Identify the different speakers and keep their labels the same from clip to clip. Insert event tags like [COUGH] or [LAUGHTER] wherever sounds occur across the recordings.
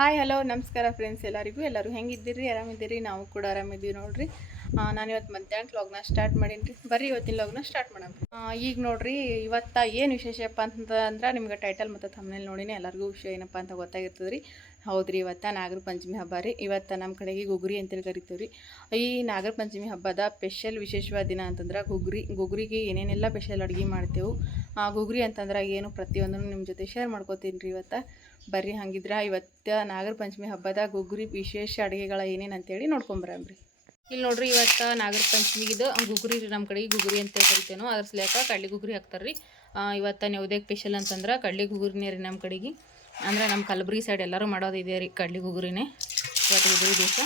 Speaker 1: Hi hello ನಮಸ್ಕಾರ friends ಎಲ್ಲರಿಗೂ. ಎಲ್ಲರೂ ಹೆಂಗಿದ್ದೀರಿ? ಆರಾಮಿದ್ದೀರಿ? ನಾವು ಕೂಡ ಆರಾಮಿದ್ದೀವಿ ನೋಡ್ರಿ. ನಾನು ಇವತ್ತು ಮಧ್ಯಾಹ್ನ ಲಾಗ್ನ ಸ್ಟಾರ್ಟ್ ಮಾಡೀನಿ ರೀ ಬರ್ರಿ, ಇವತ್ತಿನ ಲಾಗ್ನ ಸ್ಟಾರ್ಟ್ ಮಾಡೋಣ. ಈಗ ನೋಡ್ರಿ, ಇವತ್ತ ಏನು ವಿಶೇಷಪ್ಪ ಅಂತ ಅಂದ್ರೆ ನಿಮ್ಗೆ ಟೈಟಲ್ ಮತ್ತು ತಮ್ಮನೇಲಿ ನೋಡಿನಿ ಎಲ್ಲರಿಗೂ ವಿಷಯ ಏನಪ್ಪ ಅಂತ ಗೊತ್ತಾಗಿರ್ತದೆ ರೀ ಹೌದ್ರಿ, ಇವತ್ತು ನಾಗರ ಪಂಚಮಿ ಹಬ್ಬ ರೀ. ಇವತ್ತು ನಮ್ಮ ಕಡೆಗೆ ಗುಗ್ರಿ ಅಂತೇಳಿ ಕರಿತೀವಿ ರೀ ಈ ನಾಗರ ಪಂಚಮಿ ಹಬ್ಬದ ಸ್ಪೆಷಲ್ ವಿಶೇಷವಾದ ದಿನ ಅಂತಂದ್ರೆ ಗುಗ್ರಿ. ಗುಗ್ರಿಗೆ ಏನೇನೆಲ್ಲ ಸ್ಪೆಷಲ್ ಅಡುಗೆ ಮಾಡ್ತೇವೆ. ಗುಗ್ರಿ ಅಂತಂದ್ರೆ ಏನು ಪ್ರತಿಯೊಂದನ್ನು ನಿಮ್ಮ ಜೊತೆ ಶೇರ್ ಮಾಡ್ಕೋತೀನಿ ರೀ ಇವತ್ತು. ಬರ್ರಿ ಹಂಗಿದ್ರೆ ಇವತ್ತು ನಾಗರ ಪಂಚಮಿ ಹಬ್ಬದಾಗ ಗುಗ್ರಿ ವಿಶೇಷ ಅಡುಗೆಗಳ ಏನೇನು ಅಂತೇಳಿ ನೋಡ್ಕೊಂಬರಂಬ್ರಿ ಇಲ್ಲಿ ನೋಡ್ರಿ ಇವತ್ತು ನಾಗರ ಪಂಚಮಿಗಿದು ಗುಗ್ರಿ ರೀ ನಮ್ಮ ಕಡೆಗೆ ಗುಗ್ರಿ ಅಂತ ಕರಿತೇನೋ, ಅದ್ರ ಸ್ಲೇಕ ಕಡ್ಲಿ ಗುಗ್ರಿ ಹಾಕ್ತಾರೆ ರೀ ಇವತ್ತು ಯಾವುದೇ ಸ್ಪೆಷಲ್ ಅಂತಂದ್ರೆ ಕಡ್ಲಿ ಗುಗ್ರಿನೇ ರೀ ನಮ್ಮ ಕಡೆಗೆ. ಅಂದ್ರೆ ನಮ್ಮ ಕಲಬುರಗಿ ಸೈಡ್ ಎಲ್ಲರೂ ಮಾಡೋದು ಇದೆ ರೀ ಕಡ್ಲಿ ಗುಗ್ರಿನೇ, ಇವತ್ತು ಗುಗ್ರಿ ದಿವಸ.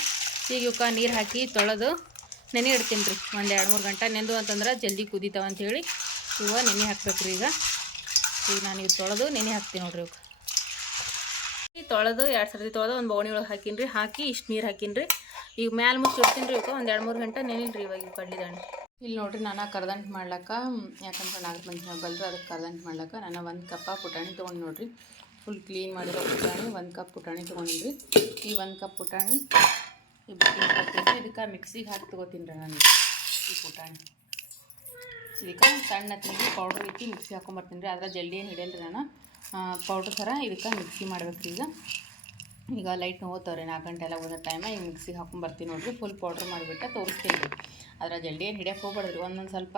Speaker 1: ಈಗ ಇವಕ್ಕೆ ನೀರು ಹಾಕಿ ತೊಳೆದು ನೆನೆ ಇಡ್ತೀನಿ ರೀ ಒಂದು ಎರಡು ಮೂರು ಗಂಟೆ ನೆಂದು ಅಂತಂದ್ರೆ ಜಲ್ದಿ ಕುದೀತಾವ ಅಂಥೇಳಿ ಇವ ನೆನೆ ಹಾಕ್ಬೇಕು ರೀ ಈಗ. ಈಗ ನಾನು ಇವು ತೊಳೆದು ನೆನೆ ಹಾಕ್ತೀನಿ ನೋಡ್ರಿ ಇವಕ್ಕೆ. ತೊಳೆದು ಎರಡು ಸರ್ತಿ ತೊಳೆದು ಒಂದು ಬೌಣಿ ಒಳಗೆ ಹಾಕಿನ್ರಿ. ಹಾಕಿ ಇಷ್ಟು ನೀರು ಹಾಕಿನ್ರಿ. ಈಗ ಮ್ಯಾಲ ಮುಚ್ಚಿ ಇಡ್ತೀನಿ ರೀ ಒಂದು ಎರಡು ಮೂರು ಗಂಟೆ ನೆನಿಲ್ಲ ರೀ ಇವಾಗ ಇವು ಕಡ್ಲಿದಾಣೆ ಇಲ್ಲಿ ನೋಡ್ರಿ ನಾನು ಕರ್ದಂಟು ಮಾಡ್ಲಕ್ಕ, ಯಾಕಂದ್ರೆ ನಾಲ್ಕು ಮಂದಿ ಬಲ್ರಿ ಅದಕ್ಕೆ ಕರ್ದಂಟು ಮಾಡ್ಲಕ್ಕ. ನಾನು ಒಂದು ಕಪ್ಪ ಪುಟಾಣಿ ತೊಗೊಂಡು ನೋಡ್ರಿ. ಫುಲ್ ಕ್ಲೀನ್ ಮಾಡಿರೋ ಪುಟಾಣಿ ಒಂದು ಕಪ್ ಪುಟಾಣಿ ತೊಗೊಂಡಿರಿ ಈ ಒಂದು ಕಪ್ ಪುಟಾಣಿ ಇದಕ್ಕೆ ಮಿಕ್ಸಿಗೆ ಹಾಕಿ ತೊಗೋತೀನಿ ರೀ ನಾನು ಈ ಪುಟಾಣಿ. ಇದಕ್ಕೆ ಸಣ್ಣ ತಿಂದು ಪೌಡ್ರ್ ಇಟ್ಟು ಮಿಕ್ಸಿ ಹಾಕೊಂಬರ್ತೀನಿ ರೀ ಅದ್ರ ಜಲ್ದಿ ಏನು ಹಿಡಿಯಲ್ರಿ ನಾನು. ಪೌಡ್ರ್ ಥರ ಇದಕ್ಕೆ ಮಿಕ್ಸಿ ಮಾಡ್ಬೇಕು ಈಗ. ಈಗ ಲೈಟ್ ನೋಡ್ತಾವ್ರಿ ನಾಲ್ಕು ಗಂಟೆ ಎಲ್ಲ ಹೋದ ಟೈಮ ಈಗ ಮಿಕ್ಸಿಗೆ ಹಾಕೊಂಡು ಬರ್ತೀನಿ ನೋಡಿರಿ ಫುಲ್ ಪೌಡ್ರ್ ಮಾಡಿಬಿಟ್ಟು ತೋರಿಸ್ತೀನಿ ಅದರ ಜಲ್ದಿ ಏನು ಹಿಡಿಯಕ್ಕೆ ಹೋಗ್ಬಾರ್ದು ರೀ ಒಂದೊಂದು ಸ್ವಲ್ಪ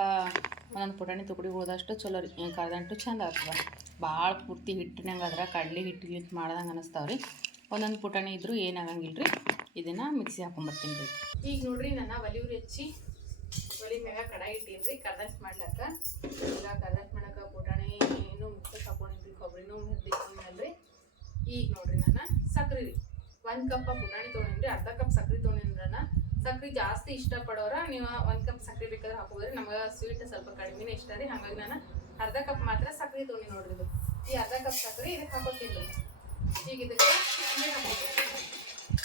Speaker 1: ಒಂದೊಂದು ಪುಟಾಣಿ ತುಕಡಿ ಹೋದಷ್ಟು ಚಲೋ ರೀ ಕರ್ದಂಟು ಚಂದ ಆಗ್ತದೆ. ಭಾಳ ಪೂರ್ತಿ ಹಿಟ್ಟಿನಂಗೆ ಅದ್ರ ಕಡ್ಲಿ ಹಿಟ್ಟು ಮಾಡ್ದಂಗೆ ಅನಿಸ್ತಾವೆ ರೀ. ಒಂದೊಂದು ಪುಟಾಣಿ ಇದ್ರೂ ಏನಾಗಂಗಿಲ್ಲ ರೀ, ಇದನ್ನು ಮಿಕ್ಸಿ ಹಾಕೊಂಬರ್ತೀನಿ ರೀ. ಈಗ ನೋಡ್ರಿ ನನ್ನ ಒಲಿ ಉರಿ ಹಚ್ಚಿ, ಒಲಿ ಮ್ಯಾಗ ಕಡಾಯಿ ಇಟ್ಟೀನಿ ರೀ, ಕರ್ದಂಟು ಮಾಡ್ಲಕ್ಕ ಈಗ ಕರ್ದಂಟು ಮಾಡಕ್ಕೆ ಪುಟಾಣಿ ಮಿಕ್ಸರ್ ಹಾಕೊಂಡಿದ್ರಿ ಕೊಬ್ಬರಿ ನೋವು ಈಗ ನೋಡ್ರಿ ನಾನು ಸಕ್ರೆ ರೀ. ಒಂದು ಕಪ್ ಪುಟಾಣಿ ತೊಗೊಂಡ್ರಿ ಅರ್ಧ ಕಪ್ ಸಕ್ರೆ ನಾನು. ಸಕ್ರೆ ಜಾಸ್ತಿ ಇಷ್ಟಪಡೋರ ನೀವು ಒಂದು ಕಪ್ ಸಕ್ರೆ ಬೇಕಾದ್ರೆ ಹಾಕೋದ್ರಿ ನಮಗೆ ಸ್ವೀಟ್ ಸ್ವಲ್ಪ ಕಡಿಮೆನೇ ಇಷ್ಟ ರೀ, ಹಾಗಾಗಿ ನಾನು ಅರ್ಧ ಕಪ್ ಮಾತ್ರ ಸಕ್ರೆ ತೊಗೊಂಡಿ ನೋಡ್ರಿ ಇದು. ಈ ಅರ್ಧ ಕಪ್ ಸಕ್ರೆ ಇದಕ್ಕೆ ಹಾಕೋತೀನಿ ಈಗ ಇದಕ್ಕೆ ನೀರು ಹಾಕೋಬೇಕು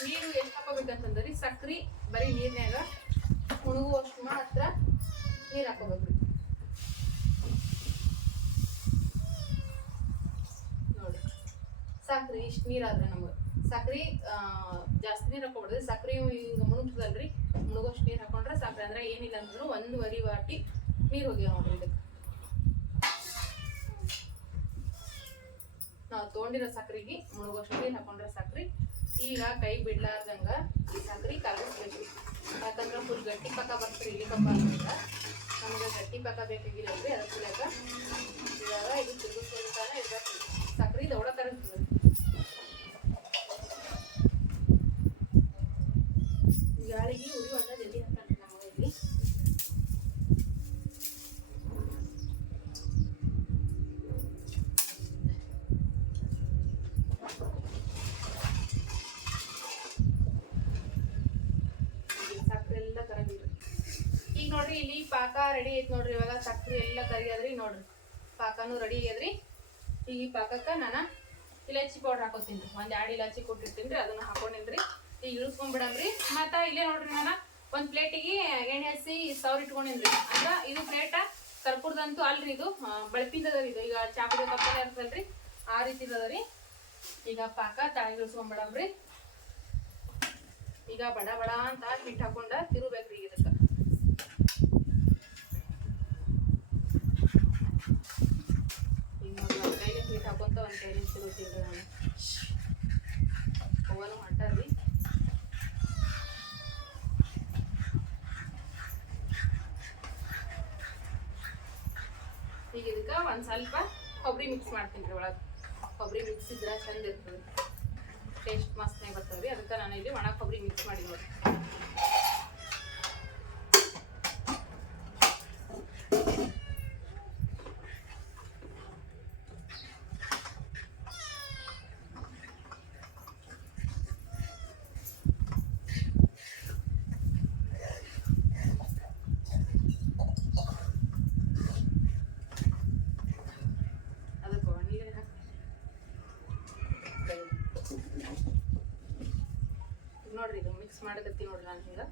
Speaker 1: ನೀರು ಎಷ್ಟು ಹಾಕೋಬೇಕಂತಂದ್ರೆ ಸಕ್ರೆ ಬರೀ ನೀರಿನಾಗ ಹುಣಗುವಷ್ಟು ಮಾತ್ರ ನೀರು ಹಾಕೋಬೇಕು ರೀ ನೋಡ್ರಿ ಸಕ್ರೆ, ಇಷ್ಟು ನೀರಾದ್ರೆ ನಮಗೆ. ಸಕ್ರಿ ಜಾಸ್ತಿ ನೀರು ಹಾಕೊಬಾರ್ದು. ಸಕ್ರೆ ಹಿಂಗೆ ಮುಳುಗ್ತದಲ್ರಿ ಮುಳುಗೋಷ್ಟು ನೀರು ಹಾಕೊಂಡ್ರೆ ಸಕ್ರೆ ಅಂದ್ರೆ ಏನಿಲ್ಲ ಅಂದ್ರೂ ವರಿ ವಾಟಿ ನೀರು ಹೋಗ್ಯಾವ ನೋಡ್ರಿ ಇದಕ್ಕೆ ನಾವು ತೊಗೊಂಡಿರೋ ಸಕ್ರೆಗೆ ಮುಳುಗೋಷ್ಟು ನೀರು ಹಾಕೊಂಡ್ರೆ ಸಕ್ರಿ. ಈಗ ಕೈ ಬಿಡ್ಲಾರ್ದಂಗ ಈ ಸಕ್ರೆ ಕಲಗಿಸ್ಬೇಕು ಯಾಕಂದ್ರೆ ಫುಲ್ ಗಟ್ಟಿ ಪಕ್ಕ ಬರ್ತೀರಿ ಇಲ್ಲಿ ಕಪ್ಪ ಅಂತ ನಮಗೆ ಗಟ್ಟಿ ಪಕ್ಕ ಬೇಕಾಗಿಲ್ಲ ರೀ ಅದಕ್ಕೆ ಇವಾಗ ಇದು ತಿರುಗಿಸ್ಕೊಳ್ತಾನೆ ಇರ್ಬೇಕು ಸಕ್ರೆ ದೌಡ ಕರಗ್ತದೆ ಗಾಳಿಗೆ ಉರಿ ಒಳ್ಳೆ ಜಲ್ದಿ ಹಾಕ್ತಾನೆ ನಮಗೆ ಇಲ್ಲಿ ಈಗ ಸಕ್ರೆ ಎಲ್ಲ ಕರಗಿದ್ರಿ ಈಗ ನೋಡ್ರಿ ಇಲ್ಲಿ ಪಾಕ ರೆಡಿ ಐತಿ ನೋಡ್ರಿ ಇವಾಗ ಸಕ್ರೆ ಎಲ್ಲ ಕರಗ್ಯದ್ರಿ ನೋಡ್ರಿ ಪಾಕನೂ ರೆಡಿ ಆಗ್ಯದ್ರಿ. ಈಗ ಈ ಪಾಕಕ್ಕೆ ನಾನು ಇಲಾಚಿ ಪೌಡರ್ ಹಾಕೋತೀನಿ ರೀ. ಒಂದು ಎರಡು ಇಲಾಚಿ ಕೊಟ್ಟಿರ್ತೀನಿ ರೀ, ಅದನ್ನ ಹಾಕೊಂಡಿನ್ರಿ ಈಗ ಇಳಿಸ್ಕೊಂಡ್ಬಿಡಮ್ರಿ ಮತ್ತು ಇಲ್ಲೇ ನೋಡ್ರಿ ನಾನು ಒಂದು ಪ್ಲೇಟಿಗೆ ಎಣ್ಣೆ ಹಸಿ ಸೌರ್ ರೀ. ಅಂದ್ರೆ ಇದು ಪ್ಲೇಟ ಕರ್ಪೂರದಂತೂ ಅಲ್ರಿ ಇದು. ಬಳಪಿಂದದ ಇದು. ಈಗ ಚಾಪುಡಿ ಕಪ್ಪಲೆ ಇರ್ತಲ್ರಿ ಆ ರೀತಿ ರೀ. ಈಗ ಪಾಕ ತಾಳಿ ಇಳಿಸ್ಕೊಂಡ್ಬಿಡಮ್ರಿ ಈಗ ಬಡ ಬಡ ಅಂತ ಹಿಟ್ಟು ಹಾಕೊಂಡ ತಿರುಬೇಕ್ರಿ ಈಗ ನೋಡ್ರಿ ಒಂದ್ ಕೈಲಿ ಒಂದು ಕೈಲಿ ತಿರುಗ್ತೀನಿ ನಾನು ಓವನು ಮಾಡ್ತಾರ್ರಿ ಈಗ ಇದಕ್ಕೆ ಒಂದು ಸ್ವಲ್ಪ ಕೊಬ್ಬರಿ ಮಿಕ್ಸ್ ಮಾಡ್ತೀನಿ ರೀ ಒಳಗೆ. ಕೊಬ್ಬರಿ ಮಿಕ್ಸ್ ಇದ್ರೆ ಚಂದ ಇರ್ತದೆ. ಟೇಸ್ಟ್ ಮಸ್ತ್ನಾಗ ಬರ್ತದೆ ರೀ. ಅದಕ್ಕೆ ನಾನು ಇಲ್ಲಿ ಒಣ ಕೊಬ್ಬರಿ ಮಿಕ್ಸ್ ಮಾಡಿ ನೋಡಿ ಅದಕ್ಕೆ ನೀರು ಹಾಕಿ ಈಗ ನೋಡ್ರಿ ಇದು ಮಿಕ್ಸ್ ಮಾಡಕತ್ತಿ ನೋಡ್ರಿ ನಾನು ಹಿಂಗೆ.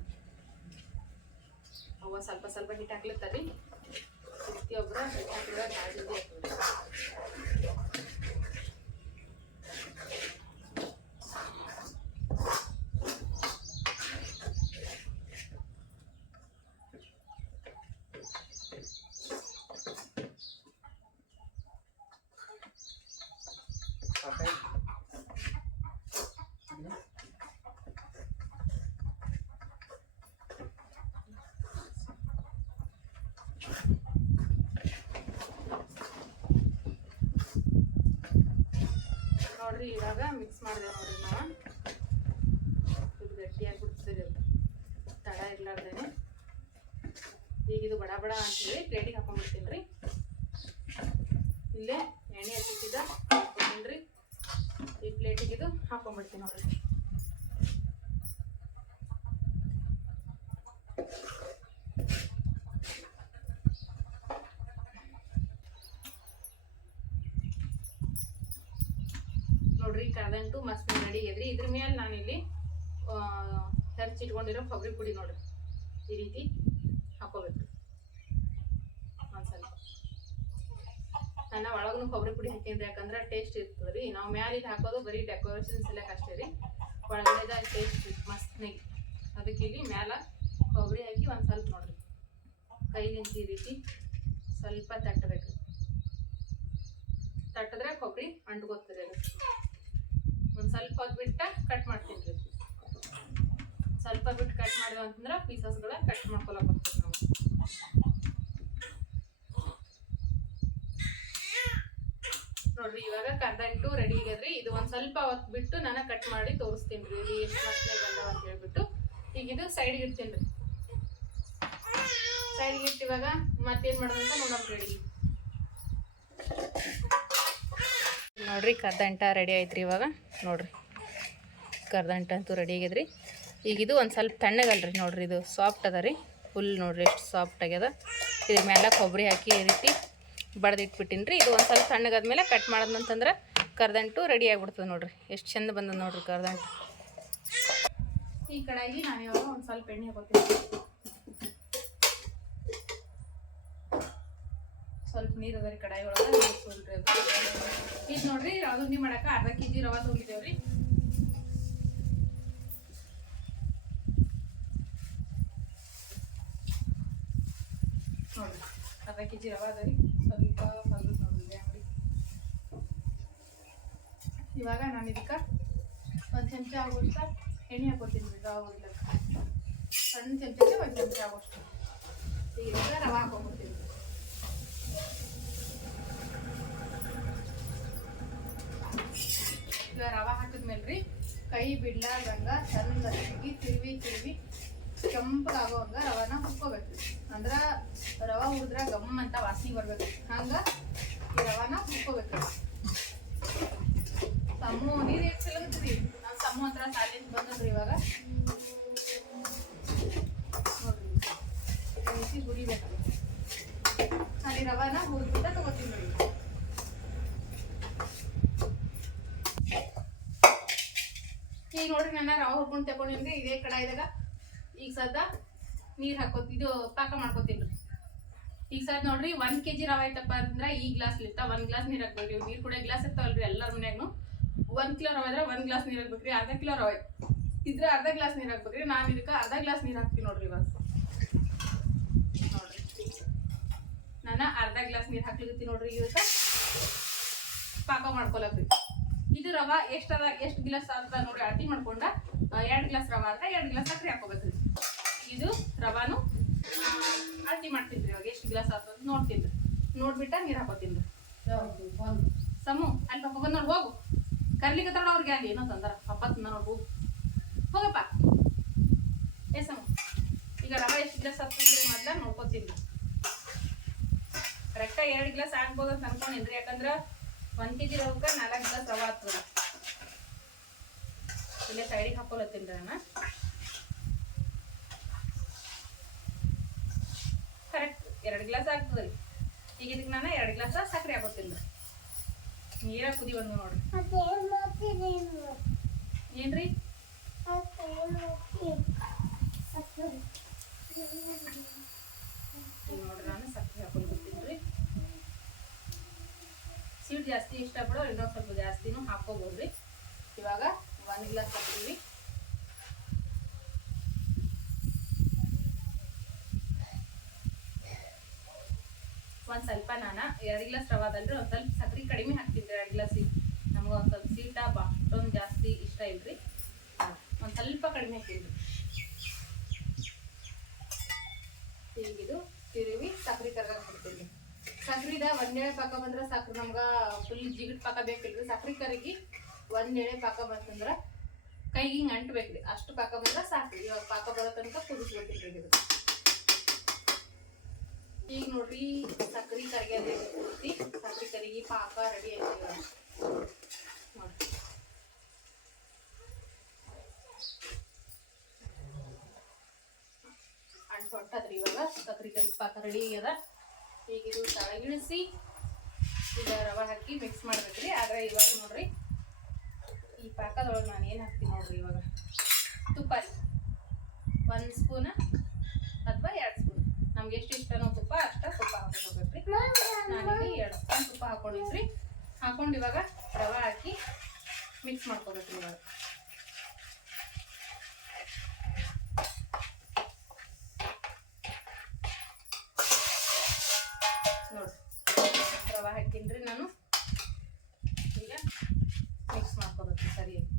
Speaker 1: ಅವ ಸ್ವಲ್ಪ ಸ್ವಲ್ಪ ಹಿಟ್ಟು ಹಾಕ್ಲತ್ತಾರಿ ಒಬ್ಬರ ಹಿಟ್ಟು ಹಾಕಿದ್ರೆ ಭಾಳ ಜಲ್ದಿ ಆಗ್ತದೆ. ನೋಡ್ರಿ, ಇವಾಗ ಮಿಕ್ಸ್ ಮಾಡಿದೆ ನೋಡ್ರಿ ನಾವು. ಫುಲ್ ಗಟ್ಟಿಯಾಗಿ ಬಿಡ್ತೀರಿ ತಡ ಇರ್ಲಾರ್ದೇನೆ. ಈಗ ಇದು ಬಡ ಬಡ ಅಂತೇಳಿ ಪ್ಲೇಟಿಗೆ ಹಾಕೊಂಡ್ಬಿಡ್ತೀನಿ ರೀ. ಇಲ್ಲೇ ಎಣ್ಣೆ ಹಚ್ಚಿಟ್ಟಿದ್ದ ರೀ. ಈ ಪ್ಲೇಟಿಗೆ ಇದು ಹಾಕೊಂಡ್ಬಿಡ್ತೀನಿ ನೋಡ್ರಿ ಕರದಂಟು ಮಸ್ತ್ ರೆಡಿ ಇದ್ರಿ ಇದ್ರ ಮೇಲೆ ನಾನಿಲ್ಲಿ ಹೆಚ್ಚಿಟ್ಕೊಂಡಿರೋ ಕೊಬ್ಬರಿ ಪುಡಿ ನೋಡ್ರಿ ಈ ರೀತಿ ಹಾಕೋಬೇಕು ಒಂದ್ಸಲ ನನ್ನ ಒಳಗೂ ಕೊಬ್ಬರಿ ಪುಡಿ ಹಾಕೇನ್ರಿ ಯಾಕಂದ್ರೆ ಟೇಸ್ಟ್ ಇರ್ತದೆ ರೀ. ನಾವು ಮ್ಯಾಲಿಗೆ ಹಾಕೋದು ಬರೀ ಡೆಕೋರೇಷನ್ ಸಲಕ್ ಅಷ್ಟೇ ರೀ. ಒಳಗಡೆದ ಟೇಸ್ಟ್ ಮಸ್ತ್ನಾಗಿ ಅದಕ್ಕೆ ಇಲ್ಲಿ ಮ್ಯಾಲ ಕೊಬ್ಬರಿ ಹಾಕಿ ಒಂದು ಸ್ವಲ್ಪ ನೋಡ್ರಿ. ಕೈಲಿಂದ ಈ ರೀತಿ ಸ್ವಲ್ಪ ತಟ್ಟಬೇಕು. ತಟ್ಟಿದ್ರೆ ಕೊಬ್ಬರಿ ಅದು. ಒಂದು ಸ್ವಲ್ಪ ಬಿಟ್ಟ ಕಟ್ ಮಾಡ್ತೀನಿ ರೀ. ಸ್ವಲ್ಪ ಬಿಟ್ಟು ಕಟ್ ಮಾಡಿದ್ವಿ ಅಂತಂದ್ರೆ ಪೀಸಸ್ಗಳ ಕಟ್ ಮಾಡ್ಕೊಳಕ್ ಬರ್ತದೆ ನಾವು ನೋಡ್ರಿ, ಇವಾಗ ಕರ್ದಂಟು ರೆಡಿ ಆಗ್ಯದ್ರಿ. ಇದು ಒಂದ್ ಸ್ವಲ್ಪ ಹೊತ್ತು ಬಿಟ್ಟು ನಾನು ಕಟ್ ಮಾಡಿ ತೋರಿಸ್ತೀನಿ ರೀ. ಎಷ್ಟು ಮಸ್ತ್ ಬಂದವ ಅಂತ ಹೇಳ್ಬಿಟ್ಟು. ಈಗ ಇದು ಸೈಡ್ಗೆ ಇಡ್ತೀನಿ ರೀ. ಸೈಡ್ಗೆ ಇಟ್ಟಿವಾಗ ಮತ್ತೇನ್ ಮಾಡೋದಂತ ನೋಡೋಣ ರೆಡಿ ನೋಡ್ರಿ ಕರ್ದಂಟ ರೆಡಿ ಐತ್ರಿ ಇವಾಗ. ನೋಡ್ರಿ ಕರ್ದಂಟ ಅಂತೂ ರೆಡಿ ಆಗ್ಯದ್ರಿ. ಈಗ ಇದು ಒಂದು ಸ್ವಲ್ಪ ತಣ್ಣಗಲ್ರಿ ನೋಡ್ರಿ, ಇದು ಸಾಫ್ಟ್ ಅದ ರೀ. ಫುಲ್ ನೋಡ್ರಿ, ಎಷ್ಟು ಸಾಫ್ಟ್ ಆಗ್ಯದ. ಇದ್ರ ಮೇಲೆ ಕೊಬ್ಬರಿ ಹಾಕಿ ಈ ರೀತಿ ಬಡ್ದಿಟ್ಬಿಟ್ಟಿನಿ ರೀ ಇದು ಒಂದು ಸ್ವಲ್ಪ ಸಣ್ಣಗಾದ್ಮೇಲೆ ಕಟ್ ಮಾಡಿದ್ನಂತಂದ್ರೆ ಕರ್ದಂಟು ರೆಡಿ ಆಗಿಬಿಡ್ತದೆ ನೋಡ್ರಿ. ಎಷ್ಟು ಚಂದ ಬಂದದ ನೋಡ್ರಿ ಕರ್ದಂಟು. ಈ ಕಡಾಯಿಗೆ ನಾನು ಯಾವಾಗ ಒಂದು ಸ್ವಲ್ಪ ಎಣ್ಣೆ ಹಾಕೋತೀನಿ. ಸ್ವಲ್ಪ ನೀರು ಅದ ರೀ ಕಡಾಯಿ ಒಳಗೆ, ನೀರು ಸೋಲ್ರಿ ಅದು. ಇದು ನೋಡ್ರಿ ಮಾಡಕ್ಕೆ ಅರ್ಧ ಕೆ ಜಿ ರವೆ ತೊಗೊಂಡಿದ್ದೇವ್ರಿ ನೋಡ್ರಿ, ಅರ್ಧ ಕೆ ಜಿ ರವೆ ಅದ ರೀ. ಸ್ವಲ್ಪ ಫಲ್ಲು ನೋಡಿದೆ ಅಂಗಡಿ ಇವಾಗ ನಾನು ಇದಕ್ಕೆ ಒಂದು ಚಮಚ ಆಗೋಷ್ಟ ಎಣ್ಣೆ ಹಾಕೋತೀನಿ ರವೆ ಉಂಡ್ಲಕ್ಕ ಸಣ್ಣ ಚಮಚಕ್ಕೆ ಒಂದು ಚಮಚ ಆಗೋಷ್ಟು ಈಗ ರವಾ ಹಾಕೊಂಡ್ಬಿಡ್ತೀನಿ. ಈಗ ರವೆ ಹಾಕಿದ್ಮೇಲೆ ರೀ ಕೈ ಬಿಡ್ಲಾರ್ದಂಗ ಚಂದಾಗಿ ತಿರುವಿ ತಿರುವಿ ಕೆಂಪಗಾಗೋಂಗ ರವಾನ ಹುರ್ಕೋಬೇಕು. ಅಂದ್ರ ರವ ಹುರಿದ್ರ ಗಮ್ ಅಂತ ವಾಸನೆ ಬರ್ಬೇಕು. ಹಂಗ ಈ ರವಾನ ಹುರ್ಕೋಬೇಕು. ಸಮು ನೀರು ಎಷ್ಟು ಸಲಗತ್ರಿ ನಾವು ಸಮು ಹತ್ರ ಸಾಲಿಂದ ಬಂದದ್ರಿ ಇವಾಗ. ನೋಡ್ರಿ ಹುರಿಬೇಕು. ಅಲ್ಲಿ ರವಾನ ಹುರಿದ್ಬಿಟ್ಟ ತಗೋತೀನಿ ನೋಡಿ. ಈಗ ನೋಡ್ರಿ ನಾನು ರವೆ ಹುರ್ಕೊಂಡು ತಗೊಂಡಿನ್ರಿ ಇದೇ ಕಡಾಯಿದಾಗ. ಈಗ ಸದ್ದ ನೀರು ಹಾಕೋತಿ ಇದು ಪಾಕ ಮಾಡ್ಕೋತೀನಿ. ಈಗ ಸರ್ ನೋಡ್ರಿ ಕೆ ಕೆಜಿ ರವೆ ಐತಪ್ಪ ಅಂದ್ರೆ ಈ ಗ್ಲಾಸ್ ಲಿತ್ತ ಒಂದ್ ಗ್ಲಾಸ್ ನೀರ್ ಹಾಕ್ಬೇಕ್ರಿ ನೀರ್ ಕುಡಿಯೋ ಗ್ಲಾಸ್ ಇರ್ತಾವಲ್ರಿ ಎಲ್ಲರ ಮನ್ಯಾಗನು. ಒಂದ್ ಕಿಲೋ ರವೆ ಇದ್ರೆ ಒಂದ್ ಗ್ಲಾಸ್ ನೀರ್ ಹಾಕ್ಬೇಕ್ರಿ, ಅರ್ಧ ಕಿಲೋ ರವೆ. ಇದ್ರೆ ಅರ್ಧ ಗ್ಲಾಸ್ ನೀರ್ ಹಾಕ್ಬೇಕ್ರಿ, ನಾನು ಇದಕ್ಕೆ ಅರ್ಧ ಗ್ಲಾಸ್ ನೀರ್ ಹಾಕ್ತೀನಿ ನೋಡ್ರಿ ಇವತ್ತು ನೋಡ್ರಿ. ನಾನು ಅರ್ಧ ಗ್ಲಾಸ್ ನೀರ್ ಹಾಕ್ಲಿಕತ್ತೀನಿ ನೋಡ್ರಿ ಇವತ್ತು ಪಾಕ ಮಾಡ್ಕೊಳಕ್ರಿ. ಇದು ರವ ಎಷ್ಟದ ಎಷ್ಟು ಗ್ಲಾಸ್ ಅಂತ ನೋಡಿ ಅಳತಿ ಮಾಡ್ಕೊಂಡ ಎರಡು ಗ್ಲಾಸ್ ರವ ಆದ್ರೆ ಎರಡು ಗ್ಲಾಸ್ ಸಕ್ಕರೆ ಹಾಕೋಬೇಕ್ರಿ ಇದು ರವಾನು ಅಳತಿ ಮಾಡ್ತೀನಿ ಇವಾಗ, ಎಷ್ಟು ಗ್ಲಾಸ್ ಆತ ಅಂತ ನೋಡ್ತೀನಿ ನೋಡ್ಬಿಟ್ಟ ನೀರು ಹಾಕೋತೀನಿ ಸಮು, ಅಲ್ಲಿ ಪಾಪ ನೋಡಿ, ಹೋಗು. ಕರ್ಲಿಕ್ಕೆ ಅವ್ರಿಗೆ, ಅಲ್ಲಿ ಏನೋ ತಂದಾರ. ಹಬ್ಬತ್ ನೋಡಿ, ಹೋಗು. ಹೋಗಪ್ಪ. ಏ ಸಮು, ಈಗ ರವೆ ಎಷ್ಟು ಗ್ಲಾಸ್ ಹಾಕ್ತೀನಿ ಮೊದ್ಲ ನೋಡ್ಕೋತೀನಿ ಕರೆಕ್ಟಾಗಿ ಎರಡು ಗ್ಲಾಸ್ ಆಗ್ಬೋದು ಅಂತ ಅನ್ಕೊಂಡಿದ್ರಿ, ಯಾಕಂದ್ರೆ ಒಂದ್ ಕೆಜಿ ರವಕ್ಕೆ ನಾಲ್ಕು ಗ್ಲಾಸ್ ರವೆ ಆಗ್ತದ. ಇಲ್ಲೇ ಸೈಡಿಗೆ ಹಾಕೊಳತ್ತೀನಿ ನಾನು ಕರೆಕ್ಟ್ ಎರಡು ಗ್ಲಾಸ್ ಆಗ್ತದ್ರಿ ಈಗ ಇದಕ್ಕೆ ನಾನು ಎರಡು ಗ್ಲಾಸ್ ಸಕ್ಕರೆ ಹಾಕೋತೀನಿ ನೀರ ಕುದಿ ಬಂದು ನೋಡ್ರಿ. ಏನ್ರಿ? ನಾನು ಸಕ್ಕರೆ ಹಾಕೊಂಡು ಬರ್ತೀನಿ ಸ್ವೀಟ್ ಜಾಸ್ತಿ ಇಷ್ಟಪಡೋ ಇನ್ನೊಂದು ಸ್ವಲ್ಪ ಜಾಸ್ತಿನೂ ಹಾಕೋಬೋದ್ರಿ. ಇವಾಗ ಒಂದು ಗ್ಲಾಸ್ ಹಾಕ್ತೀವಿ. ಒಂದು ಸ್ವಲ್ಪ ನಾನು ಎರಡು ಗ್ಲಾಸ್ ರವಾದಲ್ರಿ ಒಂದು ಸ್ವಲ್ಪ ಸಕ್ರೆ ಕಡಿಮೆ ಹಾಕ್ತೀನಿ ಎರಡು ಗ್ಲಾಸಿಗೆ ನಮ್ಗೆ ಒಂದು ಸ್ವಲ್ಪ ಸೀಟ ಅಷ್ಟೊಂದು ಜಾಸ್ತಿ ಇಷ್ಟ ಇಲ್ರಿ. ಒಂದು ಸ್ವಲ್ಪ ಕಡಿಮೆ ಹಾಕಿದ್ರಿ ಈಗಿದು ತಿರುವಿ ಸಕ್ರೆ ಕರ್ಗಾಕ್ ಬಿಡ್ತೀನಿ ಸಕ್ರಿದ ಒಂದೆಳೆ ಪಾಕ ಬಂದ್ರೆ ಸಕ್ರೆ ನಮ್ಗೆ ಫುಲ್ ಜಿಗಿಟ್ ಪಾಕ ಬೇಕಿಲ್ರಿ. ಸಕ್ರೆ ಕರಗಿ ಒಂದೆಳೆ ಪಾಕ ಬಂತಂದ್ರೆ ಕೈಗೆ ಹಿಂಗೆ ಅಂಟ್ಬೇಕ್ರಿ. ಅಷ್ಟು ಪಾಕ ಬಂದ್ರೆ ಸಾಕು. ಇವಾಗ ಪಾಕ ಬರೋ ತನಕ ಕುದಿಸ್ಬೇಕಿಲ್ರಿ ಇದು ಈಗ ನೋಡ್ರಿ, ಸಕ್ರೆ ಕರಿಗ್ಯದ ಪೂರ್ತಿ ಸಕ್ರಿ ಕರಿಗಿ, ಪಾಕ ರೆಡಿ ಆಯ್ತು ನೋಡ್ರಿ ಅಂಟ್ ಹೊಟ್ಟದ್ರಿ ಇವಾಗ. ಸಕ್ರೆ ಕರಿ ಪಾಕ ರೆಡಿ ಆಗ್ಯದ. ಈಗ ಇದು ತಳಗಿಳಿಸಿ, ಈಗ ರವೆ ಹಾಕಿ ಮಿಕ್ಸ್ ಮಾಡ್ಬೇಕ್ರಿ. ಆದ್ರೆ ಇವಾಗ ನೋಡ್ರಿ, ಈ ಪಾಕದೊಳಗೆ ನಾನು ಏನು ಹಾಕ್ತೀನಿ ನೋಡ್ರಿ ಇವಾಗ. ತುಪ್ಪ ಒಂದು ಸ್ಪೂನ ಅಥವಾ ಎರಡು ನಮ್ಗೆ ಎಷ್ಟು ಇಷ್ಟನೋ ತುಪ್ಪ, ಅಷ್ಟ ತುಪ್ಪ ಹಾಕೋಬೇಕ್ರಿ ನಾನಿಲ್ಲಿ ಎರಡು ಸ್ಪೂನ್ ತುಪ್ಪ ಹಾಕೊಂಡಿದ್ರಿ. ಹಾಕೊಂಡು ಇವಾಗ ರವೆ ಹಾಕಿ ಮಿಕ್ಸ್ ಮಾಡ್ಕೋಬೇಕು ಇವಾಗ. ರವೆ ಹಾಕಿನ್ರಿ ನಾನು. ಈಗ ಮಿಕ್ಸ್ ಮಾಡ್ಕೋಬೇಕು ಸರಿಯಾಗಿ.